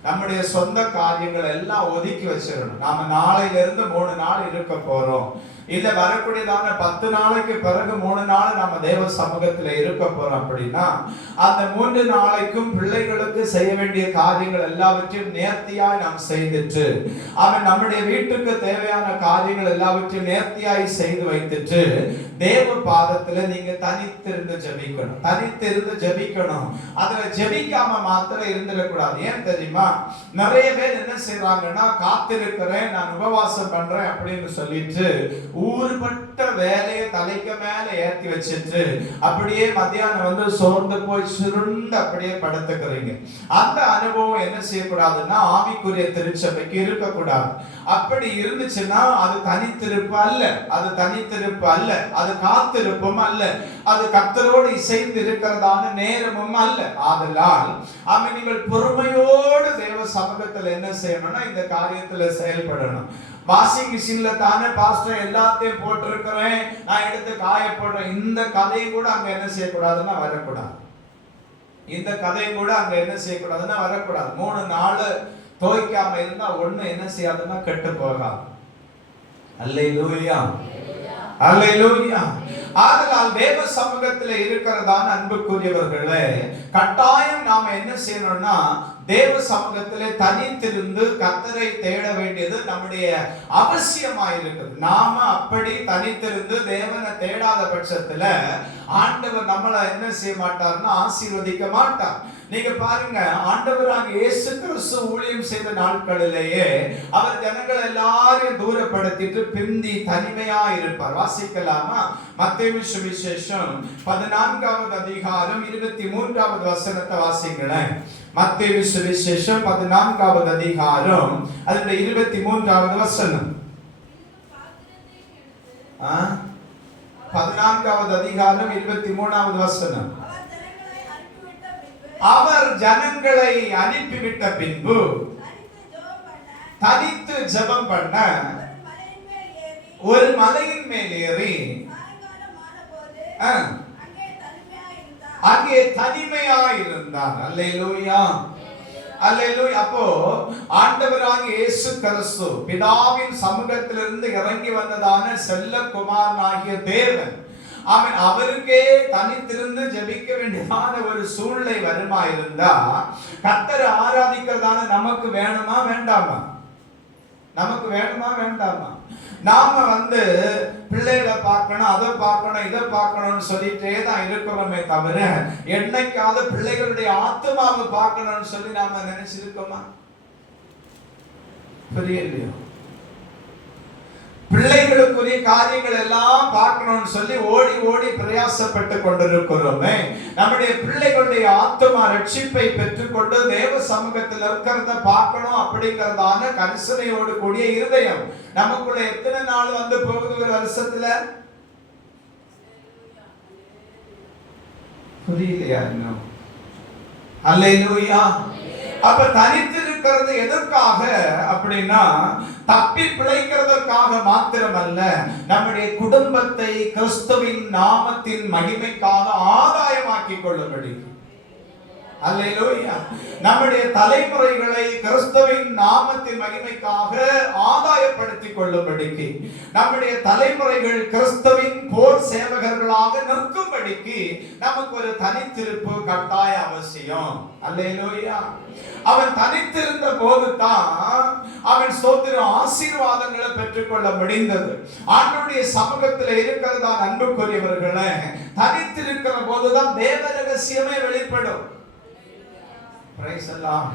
நம்முடைய சொந்த காரியங்களை எல்லாம் ஒதுக்கி வச்சிடணும். நாம நாளையில இருந்து 3 நாள் இருக்க போறோம், இல்ல வரக்கூடியதான 10 நாளைக்கு பிறகு 3 நாள் நம்ம தேவ சமூகத்துல இருக்க போறோம் அப்படின்னா அந்த 3 நாளைக்கும் பிள்ளைகளுக்கு செய்ய வேண்டிய காரியங்கள் எல்லாவற்றையும் நேர்த்தியாய் நாம் செய்துட்டு, அவன் நம்முடைய வீட்டுக்கு தேவையான காரியங்கள் எல்லாவற்றையும் நேர்த்தியாய் செய்து வைத்துட்டு தேவ பாதத்துல நீங்க தனித்திருந்து ஜெபிக்கணும். அதுல ஜெபிக்காம மாத்திரம் இருந்துடக்கூடாது. ஏன் தெரியுமா? நிறைய பேர் என்ன செய்யறாங்கன்னா, காத்திருக்கிறேன், நான் உபவாசம் பண்றேன் அப்படின்னு சொல்லிட்டு ஊர்பட்ட வேலையை தலைக்கு மேல ஏற்றி வச்சுட்டு அப்படியே மத்தியானம் சோர்ந்து போய் சுருண்டு அப்படியே படுத்துக்கிறீங்க. அந்த அனுபவம் என்ன செய்யக்கூடாதுன்னா ஆவிக்குரிய திருச்சபைக்கு இருக்கக்கூடாது. அப்படி இருந்துச்சுன்னா அது தனித்திருப்பு அல்ல, அது காத்திருப்பும் அல்ல, அது கர்த்தரோடு இசைந்து இருக்கிறதான நேரமும் அல்ல. ஆதலால் நீங்கள் பொறுமையோடு தேவ சமூகத்துல என்ன செய்யணும்னா இந்த காரியத்துல செயல்படணும். வாஷிங் மிஷின்ல தானே பாஸ்டர் எல்லாத்தையும் போட்டிருக்கிறேன், நான் எடுத்து காய போடுறேன், இந்த கதை கூட அங்க என்ன செய்யக்கூடாதுன்னா வரக்கூடாது. 3 நாள் துவைக்காம இருந்தா ஒண்ணு என்ன செய்யாதுன்னா கெட்டு போகாது. அல்லேலூயா. ஆதலால் தேவ சமூகத்தில் இருக்கிறதான அன்புக்குரியவர்களே, கட்டாயம் நாம என்ன செய்யணும்னா தேவ சமூகத்திலே தனித்திருந்து கர்த்தரை தேட வேண்டியது நம்முடைய அவசியமாயிருக்குது. நாம அப்படி தனித்திருந்து தேவனை தேடாத பட்சத்துல ஆண்டவர் நம்மளை என்ன செய்ய மாட்டார்னா ஆசீர்வதிக்க மாட்டார். நீங்க பாருங்க, ஆண்டவராக இயேசு கிறிஸ்து ஊழியம் செய்த நாட்களிலேயே அவர் ஜனங்கள் எல்லாரையும் தூரப்படுத்திட்டு பிந்தி தனிமையா இருப்பார். வாசிக்கலாமா? மத்தேயு சுவிசேஷம் 14வது அதிகாரம் 23வது வசனத்தை வாசிங்களேன். மத்தேயு சுவிசேஷம் 14வது அதிகாரம் அதனுடைய 23வது வசனம். 14வது அதிகாரம் 23வது வசனம். அவர் ஜனங்களை அனுப்பிவிட்ட பின்பு தனித்து ஜெபம் பண்ண ஒரு மலையின் மேல் ஏறி அங்கே தனிமையா இருந்தார். அல்லேலூயா, அல்லேலூயா. அப்போ ஆண்டவராகிய இயேசு கிறிஸ்து பிதாவின் சமூகத்திலிருந்து இறங்கி வந்ததான செல்ல குமாரனாகிய தேவன், அவன் அவருக்கே தனித்திருந்து ஜெபிக்க வேண்டியதான ஒரு சூழ்நிலை வருமா இருந்தா கர்த்தரை ஆராதிக்கிறதான நமக்கு வேணுமா வேண்டாமா? நமக்கு வேணுமா வேண்டாமா? நாம பிள்ளைகளை பார்க்கணும், அதை பார்க்கணும், இதை பார்க்கணும்னு சொல்லிட்டே தான் இருக்கிறோமே தவிர என்னைக்காவது பிள்ளைகளுடைய ஆத்மாவை பார்க்கணும்னு சொல்லி நாம நினைச்சிருக்கோமா? புரியலையோ? பிள்ளைகளுக்குரிய காரியங்கள் எல்லாம் பார்க்கணும்னு சொல்லி ஓடி ஓடி பிரயாசப்பட்டு கொண்டிருக்கிறோமே. நம்முடைய பிள்ளைகளுடைய ஆத்மா ரட்சிப்பை பெற்றுக்கொண்டு தேவ சமூகத்தில் இருக்கிறத பார்க்கணும் அப்படிங்கிறதான கரிசனையோடு கூடிய இருதயம் நமக்குள்ள எத்தனை நாள் போகுது ஒரு வருஷத்துல? புரியலையா இன்னும்? அல்லேலூயா. அப்ப தனித்து இருக்கிறது எதற்காக அப்படின்னா தப்பி பிழைக்கிறதற்காக மாத்திரமல்ல, நம்முடைய குடும்பத்தை கிறிஸ்துவின் நாமத்தின் மகிமைக்காக ஆதாயமாக்கிக் கொள்ளும்படி. அல்லேலூயா. நம்முடைய தலைமுறைகளை கிறிஸ்துவின் நாமத்தின் மகிமைக்காக ஆதாயப்படுத்திக் கொள்ளும்படிக்கு, நம்முடைய தலைமுறைகள் கிறிஸ்துவின் போர் சேவகர்களாக நிற்கும்படிக்கு நமக்கு ஒரு தனித்திருப்பு கட்டாய அவசியம். அல்லேலூயா. அவன் தனித்திருந்த போது தான் அவன் ஸ்தோத்திர ஆசீர்வாதங்களை பெற்றுக்கொள்ள முடிந்தது. ஆண்டவருடைய சமூகத்தில் இருக்கிறதா அன்புக்குரியவர்களே, தனித்திருக்கிற போதுதான் தேவ ரகசியமே வெளிப்படும். பிரைஸ் எல்லாம்.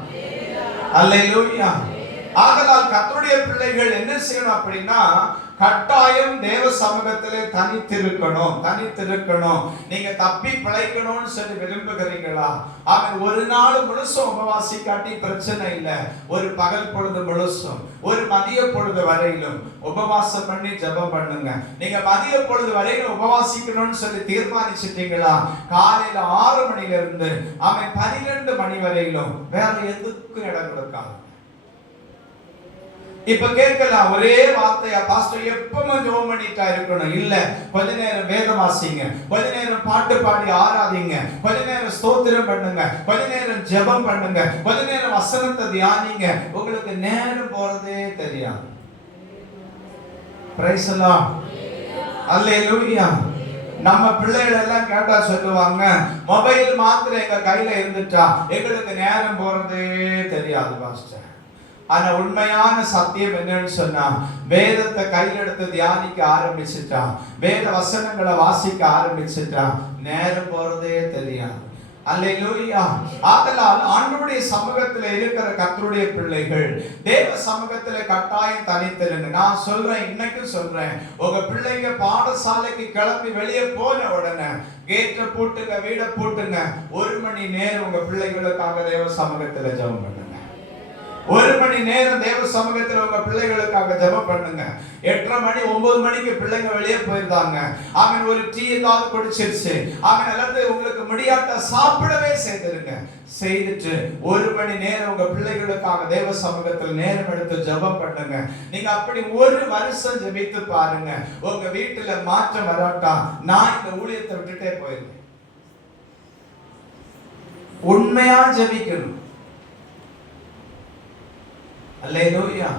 அல்லேலூயா. ஆதலால் கர்த்தருடைய பிள்ளைகள் என்ன செய்யணும் அப்படின்னா கட்டாயம் தேவ சமூகத்திலே தனித்திருக்கணும். தனித்திருக்கணும். நீங்க தப்பி பிழைக்கணும்னு சொல்லி விரும்புகிறீங்களா? அவன் ஒரு நாள் முழுசும் உபவாசி காட்டி பிரச்சனை இல்லை. ஒரு பகல் பொழுது முழுசும், ஒரு மதிய பொழுது வரையிலும் உபவாசம் பண்ணி ஜெபம் பண்ணுங்க. நீங்க மதிய பொழுது வரையிலும் உபவாசிக்கணும்னு சொல்லி தீர்மானிச்சிட்டீங்களா? காலையில 6 மணில இருந்து அவன் 12 மணி வரையிலும் வேற எதுக்கும் இடம் கொடுக்காது. இப்ப கேட்கலாம், ஒரே வார்த்தையா பாஸ்டர் எப்பவும் ஜெபம் பண்ணிட்டா இருக்கணும்? இல்ல, கொஞ்ச நேரம் வேதம் வாசிங்க, கொஞ்ச நேரம் பாட்டு பாடி ஆராதிங்க, கொஞ்ச நேரம் ஸ்தோத்திரம் பண்ணுங்க, கொஞ்ச நேரம் ஜெபம் பண்ணுங்க, கொஞ்ச நேரம் வசனத்தை தியானிங்க. உங்களுக்கு நேரம் போறதே தெரியாது. பிரைஸ் எல்லாம். அல்லேலூயா. நம்ம பிள்ளைகள் எல்லாம் கேட்டா சொல்லுவாங்க, மொபைல் மாத்திரம் எங்க கையில இருந்துட்டா எங்களுக்கு நேரம் போறதே தெரியாது பாஸ்டர். ஆனா உண்மையான சத்தியம் என்னன்னு சொன்னா, வேதத்தை கையில் எடுத்து தியானிக்க ஆரம்பிச்சுட்டா, வேத வசனங்களை வாசிக்க ஆரம்பிச்சுட்டா நேரம் போறதே தெரியாது. அல்லேலூயா. ஆதலால் ஆண்டவருடைய சமூகத்துல இருக்கிற கர்த்தருடைய பிள்ளைகள் தேவ சமூகத்துல கட்டாயம் தனித்திருங்க. நான் சொல்றேன், இன்னைக்கு சொல்றேன், உங்க பிள்ளைங்க பாடசாலைக்கு கிளம்பி வெளியே போன உடனே கேட்டை பூட்டுங்க, வீடை பூட்டுங்க. 1 மணி நேரம் உங்க பிள்ளைகளுக்காக தேவ சமூகத்துல ஜெபம் பண்ணுங்க. 1 மணி நேரம் தேவ சமூகத்தில் உங்க பிள்ளைகளுக்காக ஜெபம் பண்ணுங்க. 8:30 மணி 9 மணிக்கு பிள்ளைங்க வெளியே போயிருந்தாங்க, அவன் ஒரு டீ ஏதாவது குடிச்சிருச்சு, அவன் அல்லது உங்களுக்கு முடியாட்ட சாப்பிடவே செய்திருங்க. செய்துட்டு 1 மணி நேரம் உங்க பிள்ளைகளுக்காக தேவ சமூகத்தில் நேரம் எடுத்து ஜெபம் பண்ணுங்க. நீங்க அப்படி 1 வருஷம் ஜெபித்து பாருங்க, உங்க வீட்டுல மாற்றம் வராட்டா நான் இந்த ஊழியத்தை விட்டுட்டே போயிருந்தேன். உண்மையா ஜெபிக்கணும். அல்லேலூயா.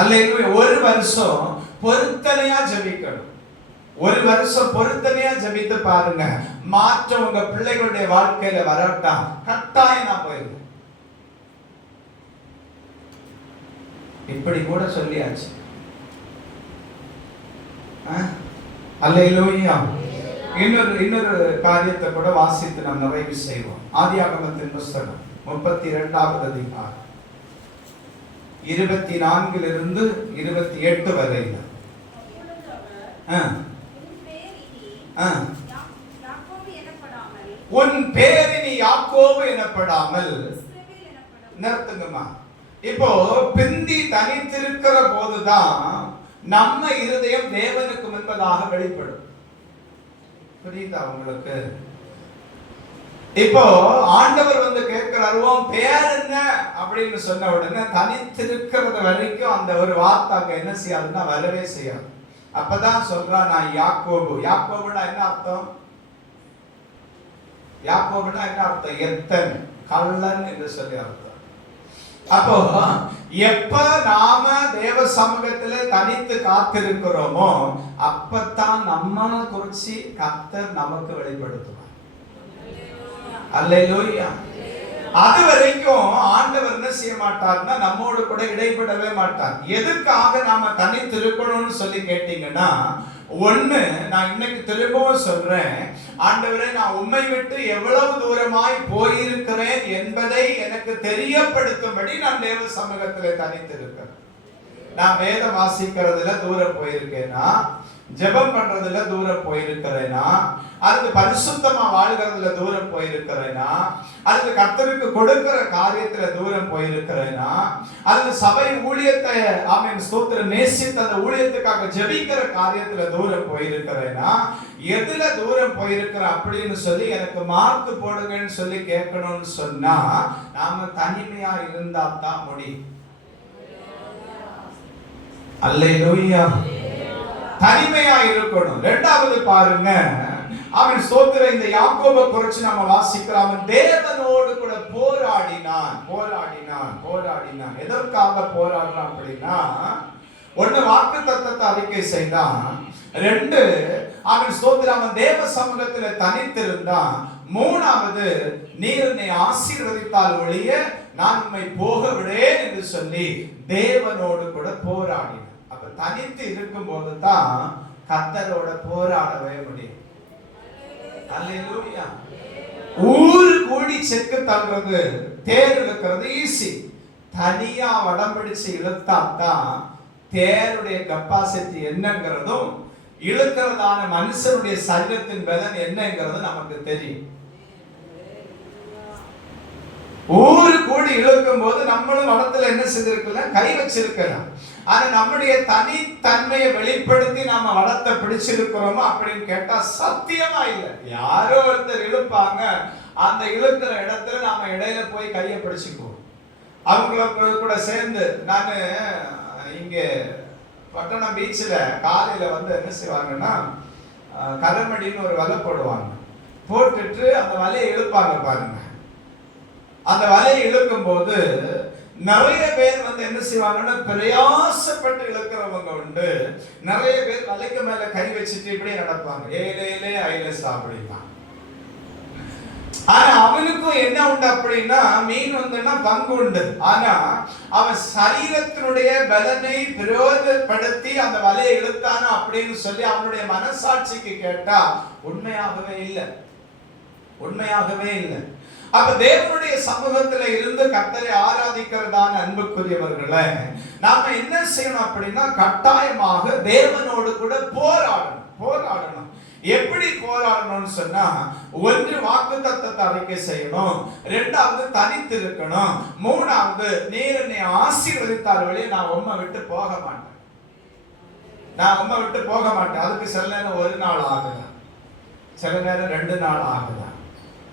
அல்லேலூயா. 1 வருஷம் பொருத்தனையா ஜெபிக்கணும். 1 வருஷம் பொருத்தனையா ஜெபித்து பாருங்க, மாற்றம் உங்க பிள்ளைகளுடைய வாழ்க்கையில வரட்டா கட்டாயம் நான் போயிருந்தேன். இப்படி கூட சொல்லியாச்சு. அல்லேலூயா. இன்னொரு காரியத்தை கூட வாசித்து நாம் நிறைவு செய்வோம். ஆதியாகமத்தின் புஸ்தகம் 32வது அதிகாரம் 24 இருந்து 28 வரை. உன் பேரினி யாக்கோபு எனப்படாமல், நிறுத்துங்கம்மா. இப்போ பிந்தி தனித்திருக்கிற போதுதான் நம்ம இருதயம் தேவனுக்கு முன்பதாக வெளிப்படும். புரியுதா உங்களுக்கு? இப்போ ஆண்டவர் வந்து கேட்கிறாரு, உன் பேர் என்ன அப்படின்னு சொன்ன உடனே தனித்திருக்கிறது வரைக்கும் அந்த ஒரு வார்த்தை அங்க என்ன செய்யாதுன்னா வரவே செய்யாது. அப்பதான் சொல்றான், நான் யாக்கோபு. யாக்கோபுனா என்ன அர்த்தம்? யாக்கோபுனா என்ன அர்த்தம்? எத்தன், கள்ளன் என்று சொல்லி அர்த்தம். அப்போ எப்ப நாம தேவ சமூகத்துல தனித்து காத்திருக்கிறோமோ அப்பத்தான் நம்ம குறிச்சி கர்த்தர் நமக்கு வெளிப்படுத்துவார். அல்லேலூயா. அது வரைக்கும் ஆண்டவர் என்ன செய்ய மாட்டார்னா நம்மோடு கூட இடைப்படவே மாட்டார். எதுக்காக நாம தனித்து இருக்கணும்னு சொல்லி கேட்டீங்கன்னா, ஒண்ணு, நான் இன்னைக்கு திரும்பவும் சொல்றேன், ஆண்டவரே நான் உம்மை விட்டு எவ்வளவு தூரமாய் போயிருக்கிறேன் என்பதை எனக்கு தெரியப்படுத்தும்படி நான் தேவ சமூகத்திலே தனித்து இருக்கிறேன். நான் வேதம் வாசிக்கிறதுல தூரம் போயிருக்கேனா, ஜெபம் பண்றதுல தூரம் போயிருக்கிறேனா, அல்லது பரிசுத்தமா வாழ்கிறதுல தூரம் போயிருக்கிறேனா, அல்லது கர்த்தருக்கு கொடுக்கிற காரியத்துல தூரம் போயிருக்கிறேனா, அல்லது சபை ஊழியத்தை ஆமென் ஸ்தோத்திரம் நேசித்து அந்த ஊழியத்துக்காக ஜெபிக்கிற காரியத்துல தூரம் போயிருக்கிறேனா, எதுல தூரம் போயிருக்கிற அப்படின்னு சொல்லி எனக்கு மார்க் போடுங்கன்னு சொல்லி கேட்கணும்னு சொன்னா நாம தனிமையா இருந்தா தான் முடியும். அல்லேலூயா. தனிமையா இருக்கணும். இரண்டாவது பாருங்க, அவன் ஸ்தோத்திரம் இந்த யாக்கோபை குறித்து நாம வாசிக்கிறோம். அவன் தேவனோடு கூட போராடினான். எதற்காக போராடினான் அப்படின்னா, ஒண்ணு வாக்குத்தத்தத்தை அறிக்கை செய்தான், ரெண்டு அவன் ஸ்தோத்திரம் அவன் தேவ சமூகத்துல தனித்திருந்தான், மூணாவது நீர் என்னை ஆசீர்வதித்தால் ஒழிய நான் உம்மை போக விடேன் என்று சொல்லி தேவனோடு கூட போராடினான். அப்ப தனித்து இருக்கும் போதுதான் கர்த்தரோட போராடவே முடியும். அல்லேலூயா. ஊரு கூடி செக்கு தள்ளுறது, தேர் இழுக்கிறது ஈஸி. தனியா வடம் பிடிச்சு இழுத்தாத்தான் தேருடைய கெப்பாசிட்டி என்னங்கிறதும் இழுக்கிறதான மனுஷனுடைய சரீரத்தின் பலன் என்னங்கிறது நமக்கு தெரியும். ஊரு கூடி இழுக்கும் போது நம்மளும் வடத்துல என்ன செய்திருக்கலாம், கை வச்சிருக்கலாம். ஆனா நம்முடைய தனித்தன்மையை வெளிப்படுத்தி நாம வடத்தை பிடிச்சிருக்கிறோமோ அப்படின்னு கேட்டா சத்தியமா இல்லை. யாரோ ஒருத்தர் இழுப்பாங்க, அந்த இழுக்கிற இடத்துல நாம இடையில போய் கையை பிடிச்சுக்குவோம். அவங்கள கூட சேர்ந்து நான் இங்க பட்டணம் பீச்சில் காலையில வந்து என்ன செய்வாங்கன்னா கரமடின்னு ஒரு வலை போடுவாங்க. போட்டுட்டு அந்த வலையை இழுப்பாங்க பாருங்க. அந்த வலையை இழுக்கும் போது நிறைய பேர் வந்து என்ன செய்வாங்கன்னா பிரயாசப்பட்டு இழுக்கிறவங்க உண்டு. நிறைய பேர் வலைக்கு மேல கை வச்சுட்டு இப்படி நடப்பாங்க, ஏலே ஐலஸ் அப்படின்னா. ஆனா அவனுக்கும் என்ன உண்டு அப்படின்னா, மீன் வந்துன்னா பங்கு உண்டு. ஆனா அவன் சரீரத்தினுடைய பலனை பிரயோஜனப்படுத்தி அந்த வலையை இழுத்தானா அப்படின்னு சொல்லி அவனுடைய மனசாட்சிக்கு கேட்டா உண்மையாகவே இல்லை. அப்ப தேவனுடைய சமூகத்துல இருந்து கர்த்தரை ஆராதிக்கிறதான அன்புக்குரியவர்களை நாம என்ன செய்யணும் அப்படின்னா, கட்டாயமாக தேவனோடு கூட போராடணும். எப்படி போராடணும்னு சொன்னா, ஒன்று வாக்குத்தத்தத்தை அறிக்கை செய்யணும், இரண்டாவது தனித்து இருக்கணும், மூணாவது நீர் என்னை ஆசீர்வதித்தால் வழியே நான் உம்மை விட்டு போக மாட்டேன். அதுக்கு சில நேரம் ஒரு நாள் ஆகலாம், சில நேரம் 2 நாள் ஆகலாம்,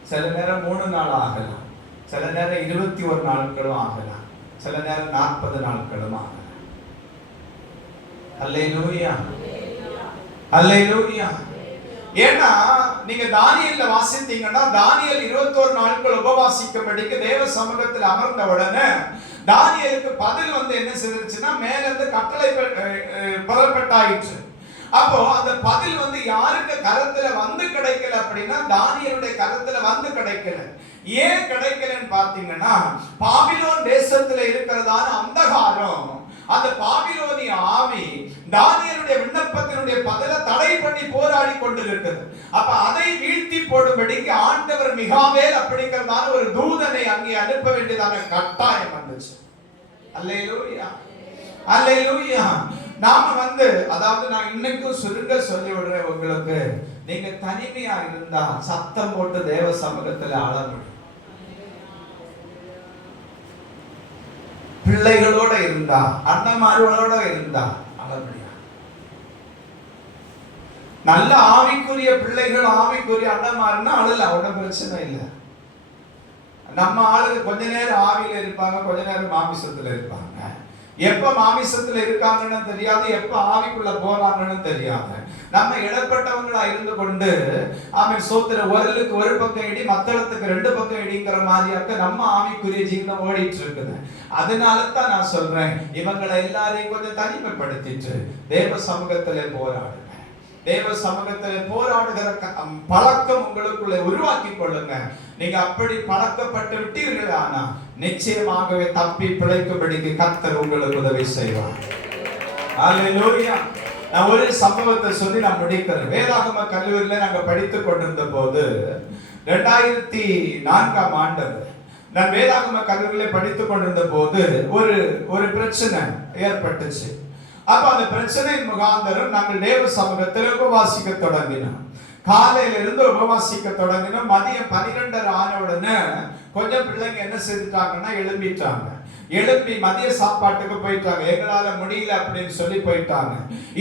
சில நேரம் 3 நாள் ஆகலாம், சில நேரம் 21 நாட்களும் ஆகலாம், சில நேரம் 40 நாட்களும் ஆகலாம். அல்லேலூயா. ஏன்னா நீங்க தானியேல்ல வாசித்தீங்கன்னா, தானியேல் 21 நாட்கள் உபவாசிக்கும்படிக்கு தேவ சமூகத்தில் அமர்ந்த உடனே தானியேலுக்கு பதில் வந்து என்ன செய்துச்சுன்னா, மேல இருந்து கட்டளை புறப்பட்டாயிற்று. அப்போ அந்த பதில் வந்து யாருக்கு கரத்துல வந்து கிடைக்கல அப்படின்னா, தானியேலுடைய கரத்துல வந்து கிடைக்கல. ஏன் கிடைக்கலன்னு பாத்தீங்கன்னா, பாபிலோன் தேசத்துல இருக்கிறதான அந்தகாரம், அந்த பாபிலோனிய ஆவி தானியேலுடைய விண்ணப்பத்தினுடைய பதிலை தடை பண்ணி போராடி கொண்டிருக்கிறது. அப்ப அதை வீழ்த்தி போடும்படிக்கு ஆண்டவர் மிகாவேல் அப்படிங்கிறதான ஒரு தூதனை அங்கே அனுப்ப வேண்டியதான கட்டாயம் வந்துச்சு. அல்லேலூயா. நாம வந்து அதாவது நான் இன்னைக்கும் சுருங்க சொல்லி விடுறேன் உங்களுக்கு, நீங்க தனிமையா இருந்தா சத்தம் போட்டு தேவ சமூகத்துல ஆள முடியும். பிள்ளைகளோட இருந்தா, அண்ணன்மார்களோட இருந்தா ஆள முடியாது. நல்ல ஆவிக்குரிய பிள்ளைகள், ஆவிக்குரிய அண்ணன்மாருன்னா அழல, அவட பிரச்சனை இல்லை. நம்ம ஆளுங்க கொஞ்ச நேரம் ஆவியில இருப்பாங்க, கொஞ்ச நேரம் மாமிசத்துல இருப்பாங்க. எப்ப மாமிசத்துல இருக்காங்கன்னு தெரியாது, எப்ப ஆவிக்குள்ள போறாங்கன்னு தெரியாது. நம்ம இடப்பட்டவங்களா இருந்து கொண்டு அவன் சோத்திர ஒருளுக்கு ஒரு பக்கம் இடி மத்தளத்துக்கு 2 பக்கம் இடிங்கிற மாதிரியாக நம்ம ஆவிக்குரிய ஜீவனம் ஓடிட்டு இருக்குது. அதனால தான் நான் சொல்றேன், இவங்களை எல்லாரையும் கொஞ்சம் தனிமைப்படுத்திட்டு தேவ சமூகத்திலே போராடுங்க. தேவ சமூகத்திலே போராடுகிற பழக்கம் உங்களுக்குள்ள உருவாக்கி கொள்ளுங்க. நீங்க அப்படி பழக்கப்பட்டு விட்டீர்கள், ஆனா நிச்சயமாகவே தப்பி பிழைக்கும்படிக்கு கர்த்தர் உங்களுக்கு உதவி செய்வார். அல்லேலூயா. நான் ஒரு சம்பவத்தை சொல்லி நான் முடிக்கிறேன். வேதாகம கல்லூரியில நாங்க படித்துக் கொண்டிருந்த போது 2004ஆம் ஆண்டு நான் வேதாகம கல்லூரியில படித்துக் கொண்டிருந்த போது ஒரு பிரச்சனை ஏற்பட்டுச்சு. அப்ப அந்த பிரச்சனையின் முகாந்தரம் நாங்கள் தேவ சமூகத்தில் உபவாசிக்க தொடங்கினோம். காலையில இருந்து உபவாசிக்க தொடங்கினோம். மதியம் 12:30 ஆன உடனே கொஞ்சம் பிள்ளைங்க என்ன செய்துட்டாங்கன்னா எழும்பிட்டாங்க. எழுப்பி மதிய சாப்பாட்டுக்கு போயிட்டாங்க. எங்களால முடியல அப்படின்னு சொல்லி போயிட்டாங்க.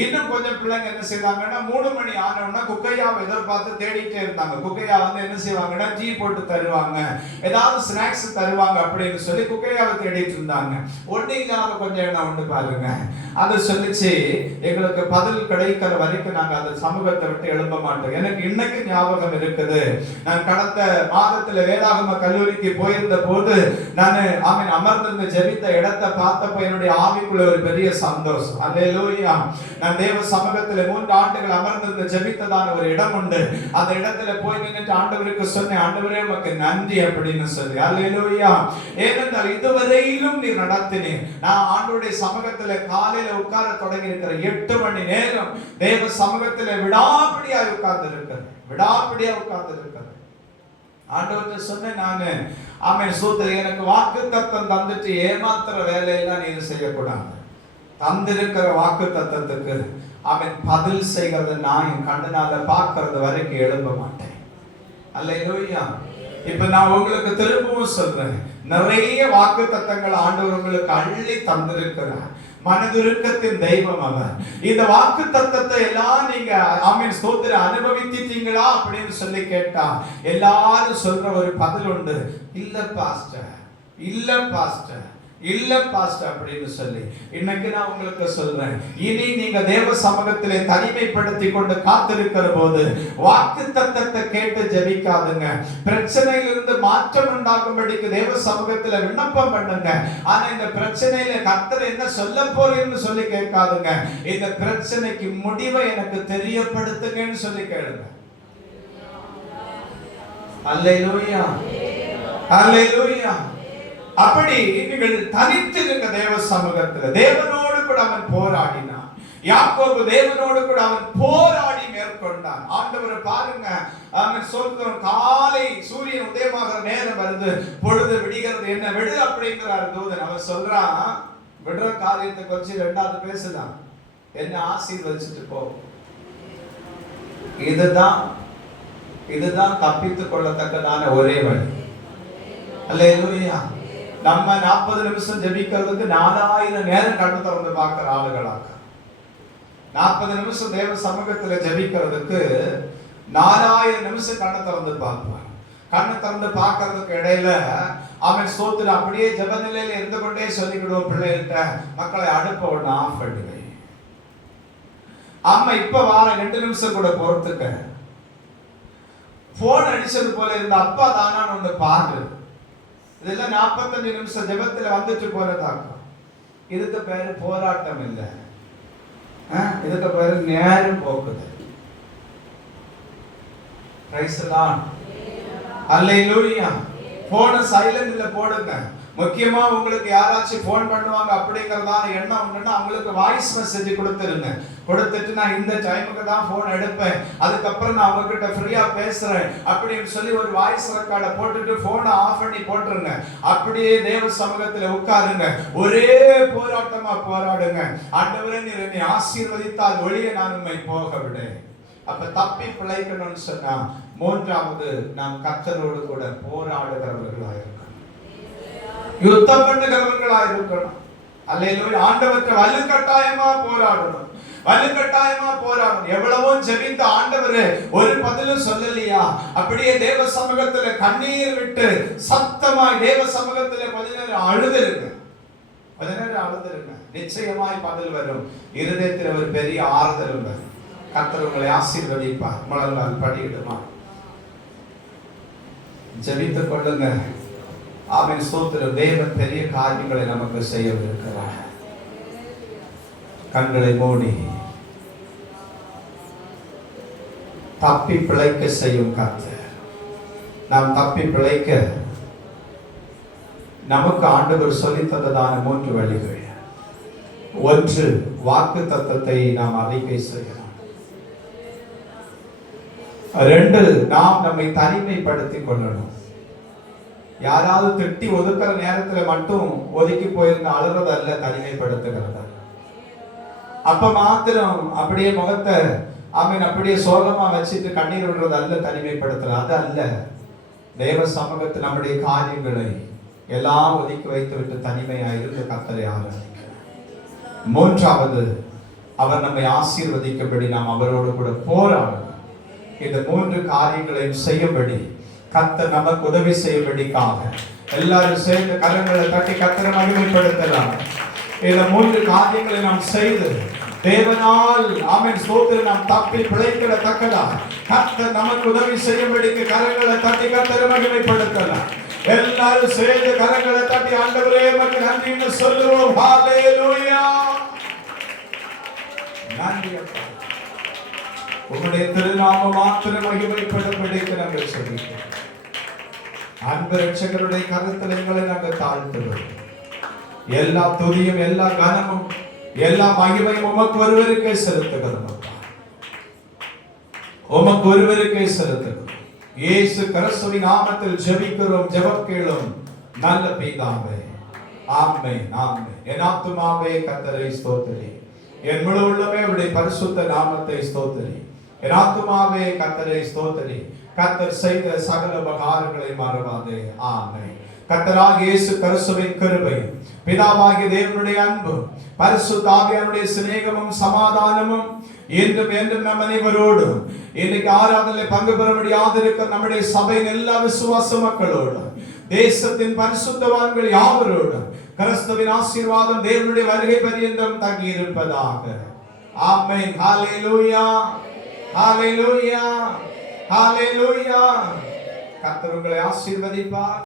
இன்னும் கொஞ்சம் பிள்ளைங்க என்ன செய்வாங்கன்னா 3 மணி ஆனோம்னா குக்கையாவை எதிர்பார்த்து தேடிட்டே இருந்தாங்க. குக்கையா வந்து என்ன செய்வாங்கன்னா டீ போட்டு தருவாங்க, ஏதாவது ஸ்நாக்ஸ் தருவாங்க அப்படின்னு சொல்லி குக்கையாவை தேடிட்டு இருந்தாங்க. ஒண்ணு இல்லாம கொஞ்சம் என்ன ஒண்ணு பாருங்க, அது சொல்லிச்சு, எங்களுக்கு பதில் கிடைக்கிற வரைக்கும் நாங்க அந்த சமூகத்தை விட்டு எழும்ப மாட்டோம். எனக்கு இன்னைக்கு ஞாபகம் இருக்குது, நான் கடந்த மாதத்துல வேதாகம கல்லூரிக்கு போயிருந்த போது நான் அமர்ந்திருந்த ஜெபித்த இடத்தை பார்த்தப்ப என்னுடைய ஆவிக்குள்ள ஒரு பெரிய சந்தோஷம். அல்லேலூயா. நான் தேவ சமூகத்தில் 3 ஆண்டுகள் அமர்ந்திருந்த ஜெபித்ததான ஒரு இடம் உண்டு. அந்த இடத்துல போய் நின்று ஆண்டவருக்கு சொன்னேன், ஆண்டவரே உமக்கு நன்றி அப்படின்னு சொல்லி. அல்லேலூயா. ஏனென்றால் இதுவரையிலும் நீ நடத்தினீர். நான் ஆண்டவருடைய சமூகத்துல காலையில உட்கார தொடங்கி இருக்கிற 8 மணி நேரம் தேவ சமூகத்துல விடாப்பிடியா உட்கார்ந்து இருக்கிறேன். ஆண்டவர்கிட்ட சொன்னேன், நானு ஆமென் சூத்திர எனக்கு வாக்குத்தத்தம் தந்துட்டு ஏமாத்துற வேலையெல்லாம் நீ செய்யக்கூடாது. தந்திருக்கிற வாக்குத்தத்தத்துக்கு அவன் பதில் செய்கிறத நான் என் கண்ணனால பார்க்கறது வரைக்கும் எழும்ப மாட்டேன். அல்லேலூயா. இப்ப நான் உங்களுக்கு திரும்பவும் சொல்றேன், நிறைய வாக்குத்தத்தங்கள் ஆண்டவர் உங்களுக்கு அள்ளி தந்திருக்கிறார். மனதுருக்கத்தின் தெய்வம் அவர். இந்த வாக்கு தத்தத்தை எல்லாம் நீங்க ஆமென் ஸ்தோத்திர அனுபவித்தீங்களா அப்படின்னு சொல்லி கேட்டா எல்லாரும் சொல்ற ஒரு பதில் உண்டு, இல்ல பாஸ்டர், இல்ல பாஸ்டர், இல்ல பாஸ்டர் அப்படின்னு சொல்லி. இன்னைக்கு நான் உங்களுக்கு சொல்றேன், இனி நீங்க தேவ சமூகத்திலே தனிமைப்படுத்தி கொண்டு காத்திருக்கிற போது வாக்கு தத்தத்தை கேட்டு ஜெபிக்காதுங்க. பிரச்சனையிலிருந்து மாற்றம் உண்டாகும்படிக்கு தேவ சமூகத்துல விண்ணப்பம் பண்ணுங்க. ஆனா இந்த பிரச்சனையில கர்த்தர் என்ன சொல்ல போறேன்னு சொல்லி கேட்காதுங்க. இந்த பிரச்சனைக்கு முடிவை எனக்கு தெரியப்படுத்துங்கன்னு சொல்லி கேளுங்க. அல்லேலூயா, அல்லேலூயா. அப்படி நீங்கள் தனித்திருக்க தேவ சமூகத்தில் தேவனோடு கூட அவன் போராடினான். யாக்கோபு தேவனோடு கூட அவன் போராடி மேற்கொண்டான். ஆண்டவர் பாருங்க, அவன் சொல்றான், காலை சூரியன் உதயமாகிற நேரம் வருது, பொழுது விடுகிறது, என்ன விடு அப்படிங்கிறார் தூதன். அவன் சொல்றான், விடுற காரியத்தை கொஞ்சம் 2வது பேசுதான், என்ன ஆசீர்வதிச்சுட்டு போ. இதுதான் தப்பித்துக் கொள்ளத்தக்கதான ஒரே வழி. அல்லேலூயா. நம்ம 40 நிமிஷம் ஜெபிக்கிறதுக்கு 4000 நேரம் கண்ணு திறந்து பார்க்கிற ஆளுகளாக, 40 நிமிஷம் தேவ சமூகத்துல ஜெபிக்கிறதுக்கு 4000 நிமிஷம் கண்ணு திறந்து பார்ப்பான். கண்ணு திறந்து பார்க்கறதுக்கு இடையில அவன் சோத்துல அப்படியே ஜெப நிலையில இருந்து கொண்டே சொல்லிக்கிடுவோம் பிள்ளைகிட்ட, மக்களை அடுப்ப ஒண்ணு ஆஃப் பண்ணுங்க, அம்மா இப்ப வார 2 நிமிஷம் கூட பொறுத்துக்க, போன் அடிச்சது போல இருந்த அப்பா தானான்னு ஒண்ணு பாரு. இதெல்லாம் 45 நிமிஷம் ஜெபத்துல வந்துட்டு போறதாக்கும். இதுக்கு பேரு போராட்டம் இல்லை, இதுக்கு பேரு நேரம் போக்குது. Praise the Lord. அல்லேலூயா. போன சைலண்ட்ல போடுங்க. முக்கியமா உங்களுக்கு யாராச்சும் போன் பண்ணுவாங்க அப்படிங்கறதான எண்ணம் உண்டுன்னா அவங்களுக்கு வாய்ஸ் மெசேஜ் கொடுத்துருங்க. கொடுத்துட்டு நான் இந்த டைமுக்கு தான் போன் எடுப்பேன், அதுக்கப்புறம் நான் அவங்ககிட்ட ஃப்ரீயா பேசுறேன் அப்படின்னு சொல்லி ஒரு வாய்ஸ் ரெக்கார்டை போட்டுட்டு போனை ஆஃப் பண்ணி போட்டுருங்க. அப்படியே தேவ சமூகத்துல உட்காருங்க, ஒரே போராட்டமா போராடுங்க. ஆண்டவரே நீர் என்னை ஆசீர்வதித்தால் ஒளிய நான் உம்மை போக விடேன். அப்ப தப்பி பிழைக்கணும்னு சொன்னா 3வது நாம் கர்த்தரோடு கூட போராடுகிறவர்களாக இருக்கணும், யுத்தம் பண்ணுகிறவர்களாக இருக்கணும். அல்லேலூயா. ஆண்டவருக்கு வலுக்கட்டாயமா போராடணும். வலுக்கட்டாயமா போறாங்க. எவ்வளவோ ஜெபித்த ஆண்டவரே ஒரு பதிலும் சொல்லலையா? அப்படியே தேவ சமூகத்துல கண்ணீர் விட்டு சத்தமாய் தேவ சமூகத்துல கொஞ்ச நேரம் அழுதுருங்க. நிச்சயமாய் பதில் வரும். இருதயத்தில் ஒரு பெரிய ஆறுதல் வரும். கர்த்தர் உங்களை ஆசீர்வதிப்பார். முழங்கால் படியிடுமா, ஜெபித்துக் கொள்ளுங்க. ஆமென். ஸ்தோத்திரம். தேவன் பெரிய காரியங்களை நமக்கு செய்யவிருக்கிறார். கண்களை மூடி தப்பி பிழைக்க செய்யும் கர்த்தர். நாம் தப்பி பிழைக்க நமக்கு ஆண்டவர் சொல்லி தந்ததான 3 வழிகள். 1, வாக்கு தத்தத்தை நாம் அறிக்கை செய்யலாம். 2, நாம் நம்மை தனிமைப்படுத்திக் கொள்ளணும். யாராவது திட்டி ஒதுக்கிற நேரத்துல மட்டும் ஒதுக்கி போயிருந்த அழுறது அல்ல தனிமைப்படுத்துகிறது. அப்ப மாத்திரம் அப்படியே முகத்தை அப்படியே சோகமா வச்சுட்டு கண்ணீர் விடுறது அல்ல தனிமைப்படுத்துறது. அது அல்ல. தேவ சமூகத்தில் நம்முடைய காரியங்களை எல்லாம் ஒதுக்கி வைத்து விட்டு தனிமையாயிருந்து கர்த்தரை ஆராதிக்கிறார். 3வது, அவர் நம்மை ஆசீர்வதிக்கும்படி நாம் அவரோடு கூட போராடணும். இந்த 3 காரியங்களையும் செய்யும்படி கர்த்தர் நமக்கு உதவி செய்யும்படிக்காக எல்லாரும் சேர்ந்து கரங்களை தட்டி கர்த்தரை மகிமைப்படுத்தலாம். இந்த 3 காரியங்களை நாம் செய்து தேவனால் ஆமென் ஸ்தோத்திரம் நாம் தப்பி பிழைக்கத்தக்கதா கர்த்தர் நமக்கு உதவி செய்யும்படிக்கு கரங்களை தட்டி கர்த்தரை மகிமைப்படுத்தலாம். எல்லாரும் சேர்ந்து கரங்களை தட்டி ஆண்டவரே உமக்கு நன்றி என்று சொல்லுவோம். ஹalleluya. நன்றி அப்பா. உம்முடைய திருநாமம் மாத்திரம் மகிமைப்படும்படிக்கு நாங்கள் சொல்லுகிறோம். அன்பு ரட்சகருடைய கரத்தில் எங்களை நாங்கள் தாழ்த்துகிறோம். எல்லா துதியும் எல்லா கனமும் எல்லா மகிமையும் உமக்கு ஒருவருக்கே செலுத்துகிறோம். உமக்கு ஒருவருக்கே செலுத்துகிறோம். இயேசு கிறிஸ்துவின் நாமத்தில் ஜெபிக்கிறோம். ஜெபம் கேளும் நல்ல பிதாவே. ஆமென். ஆமென். என் ஆத்துமாவே கர்த்தரை ஸ்தோத்திரி. என் முழு உள்ளமே அவருடைய பரிசுத்த நாமத்தை ஸ்தோத்திரி. என் ஆத்துமாவே கர்த்தரை ஸ்தோத்திரி. கர்த்தர் செய்த சகல உபகாரங்களை மறவாதே. ஆமென். கர்த்தராகிய இயேசு கிறிஸ்துவின் கிருபை, பிதாவாகிய தேவனுடைய அன்பு, பரிசுத்த ஆவியானவருடைய சிநேகமும் சமாதானமும் என்றும் என்றும் நம் அனைவரோடு இன்னைக்கு ஆராதனையில் பங்கு பெற முடியாதிருக்கிற நம்முடைய சபையின் எல்லா விசுவாச மக்களோடு, தேசத்தின் பரிசுத்தவான்கள் யாவரோடு கிறிஸ்துவின் ஆசீர்வாதம் தேவனுடைய வருகை பரியந்தம் தங்கி இருப்பதாக. ஆமென். ஹalleluya. ஹalleluya. ஹalleluya. கர்த்தர் உங்களை ஆசீர்வதிப்பார்.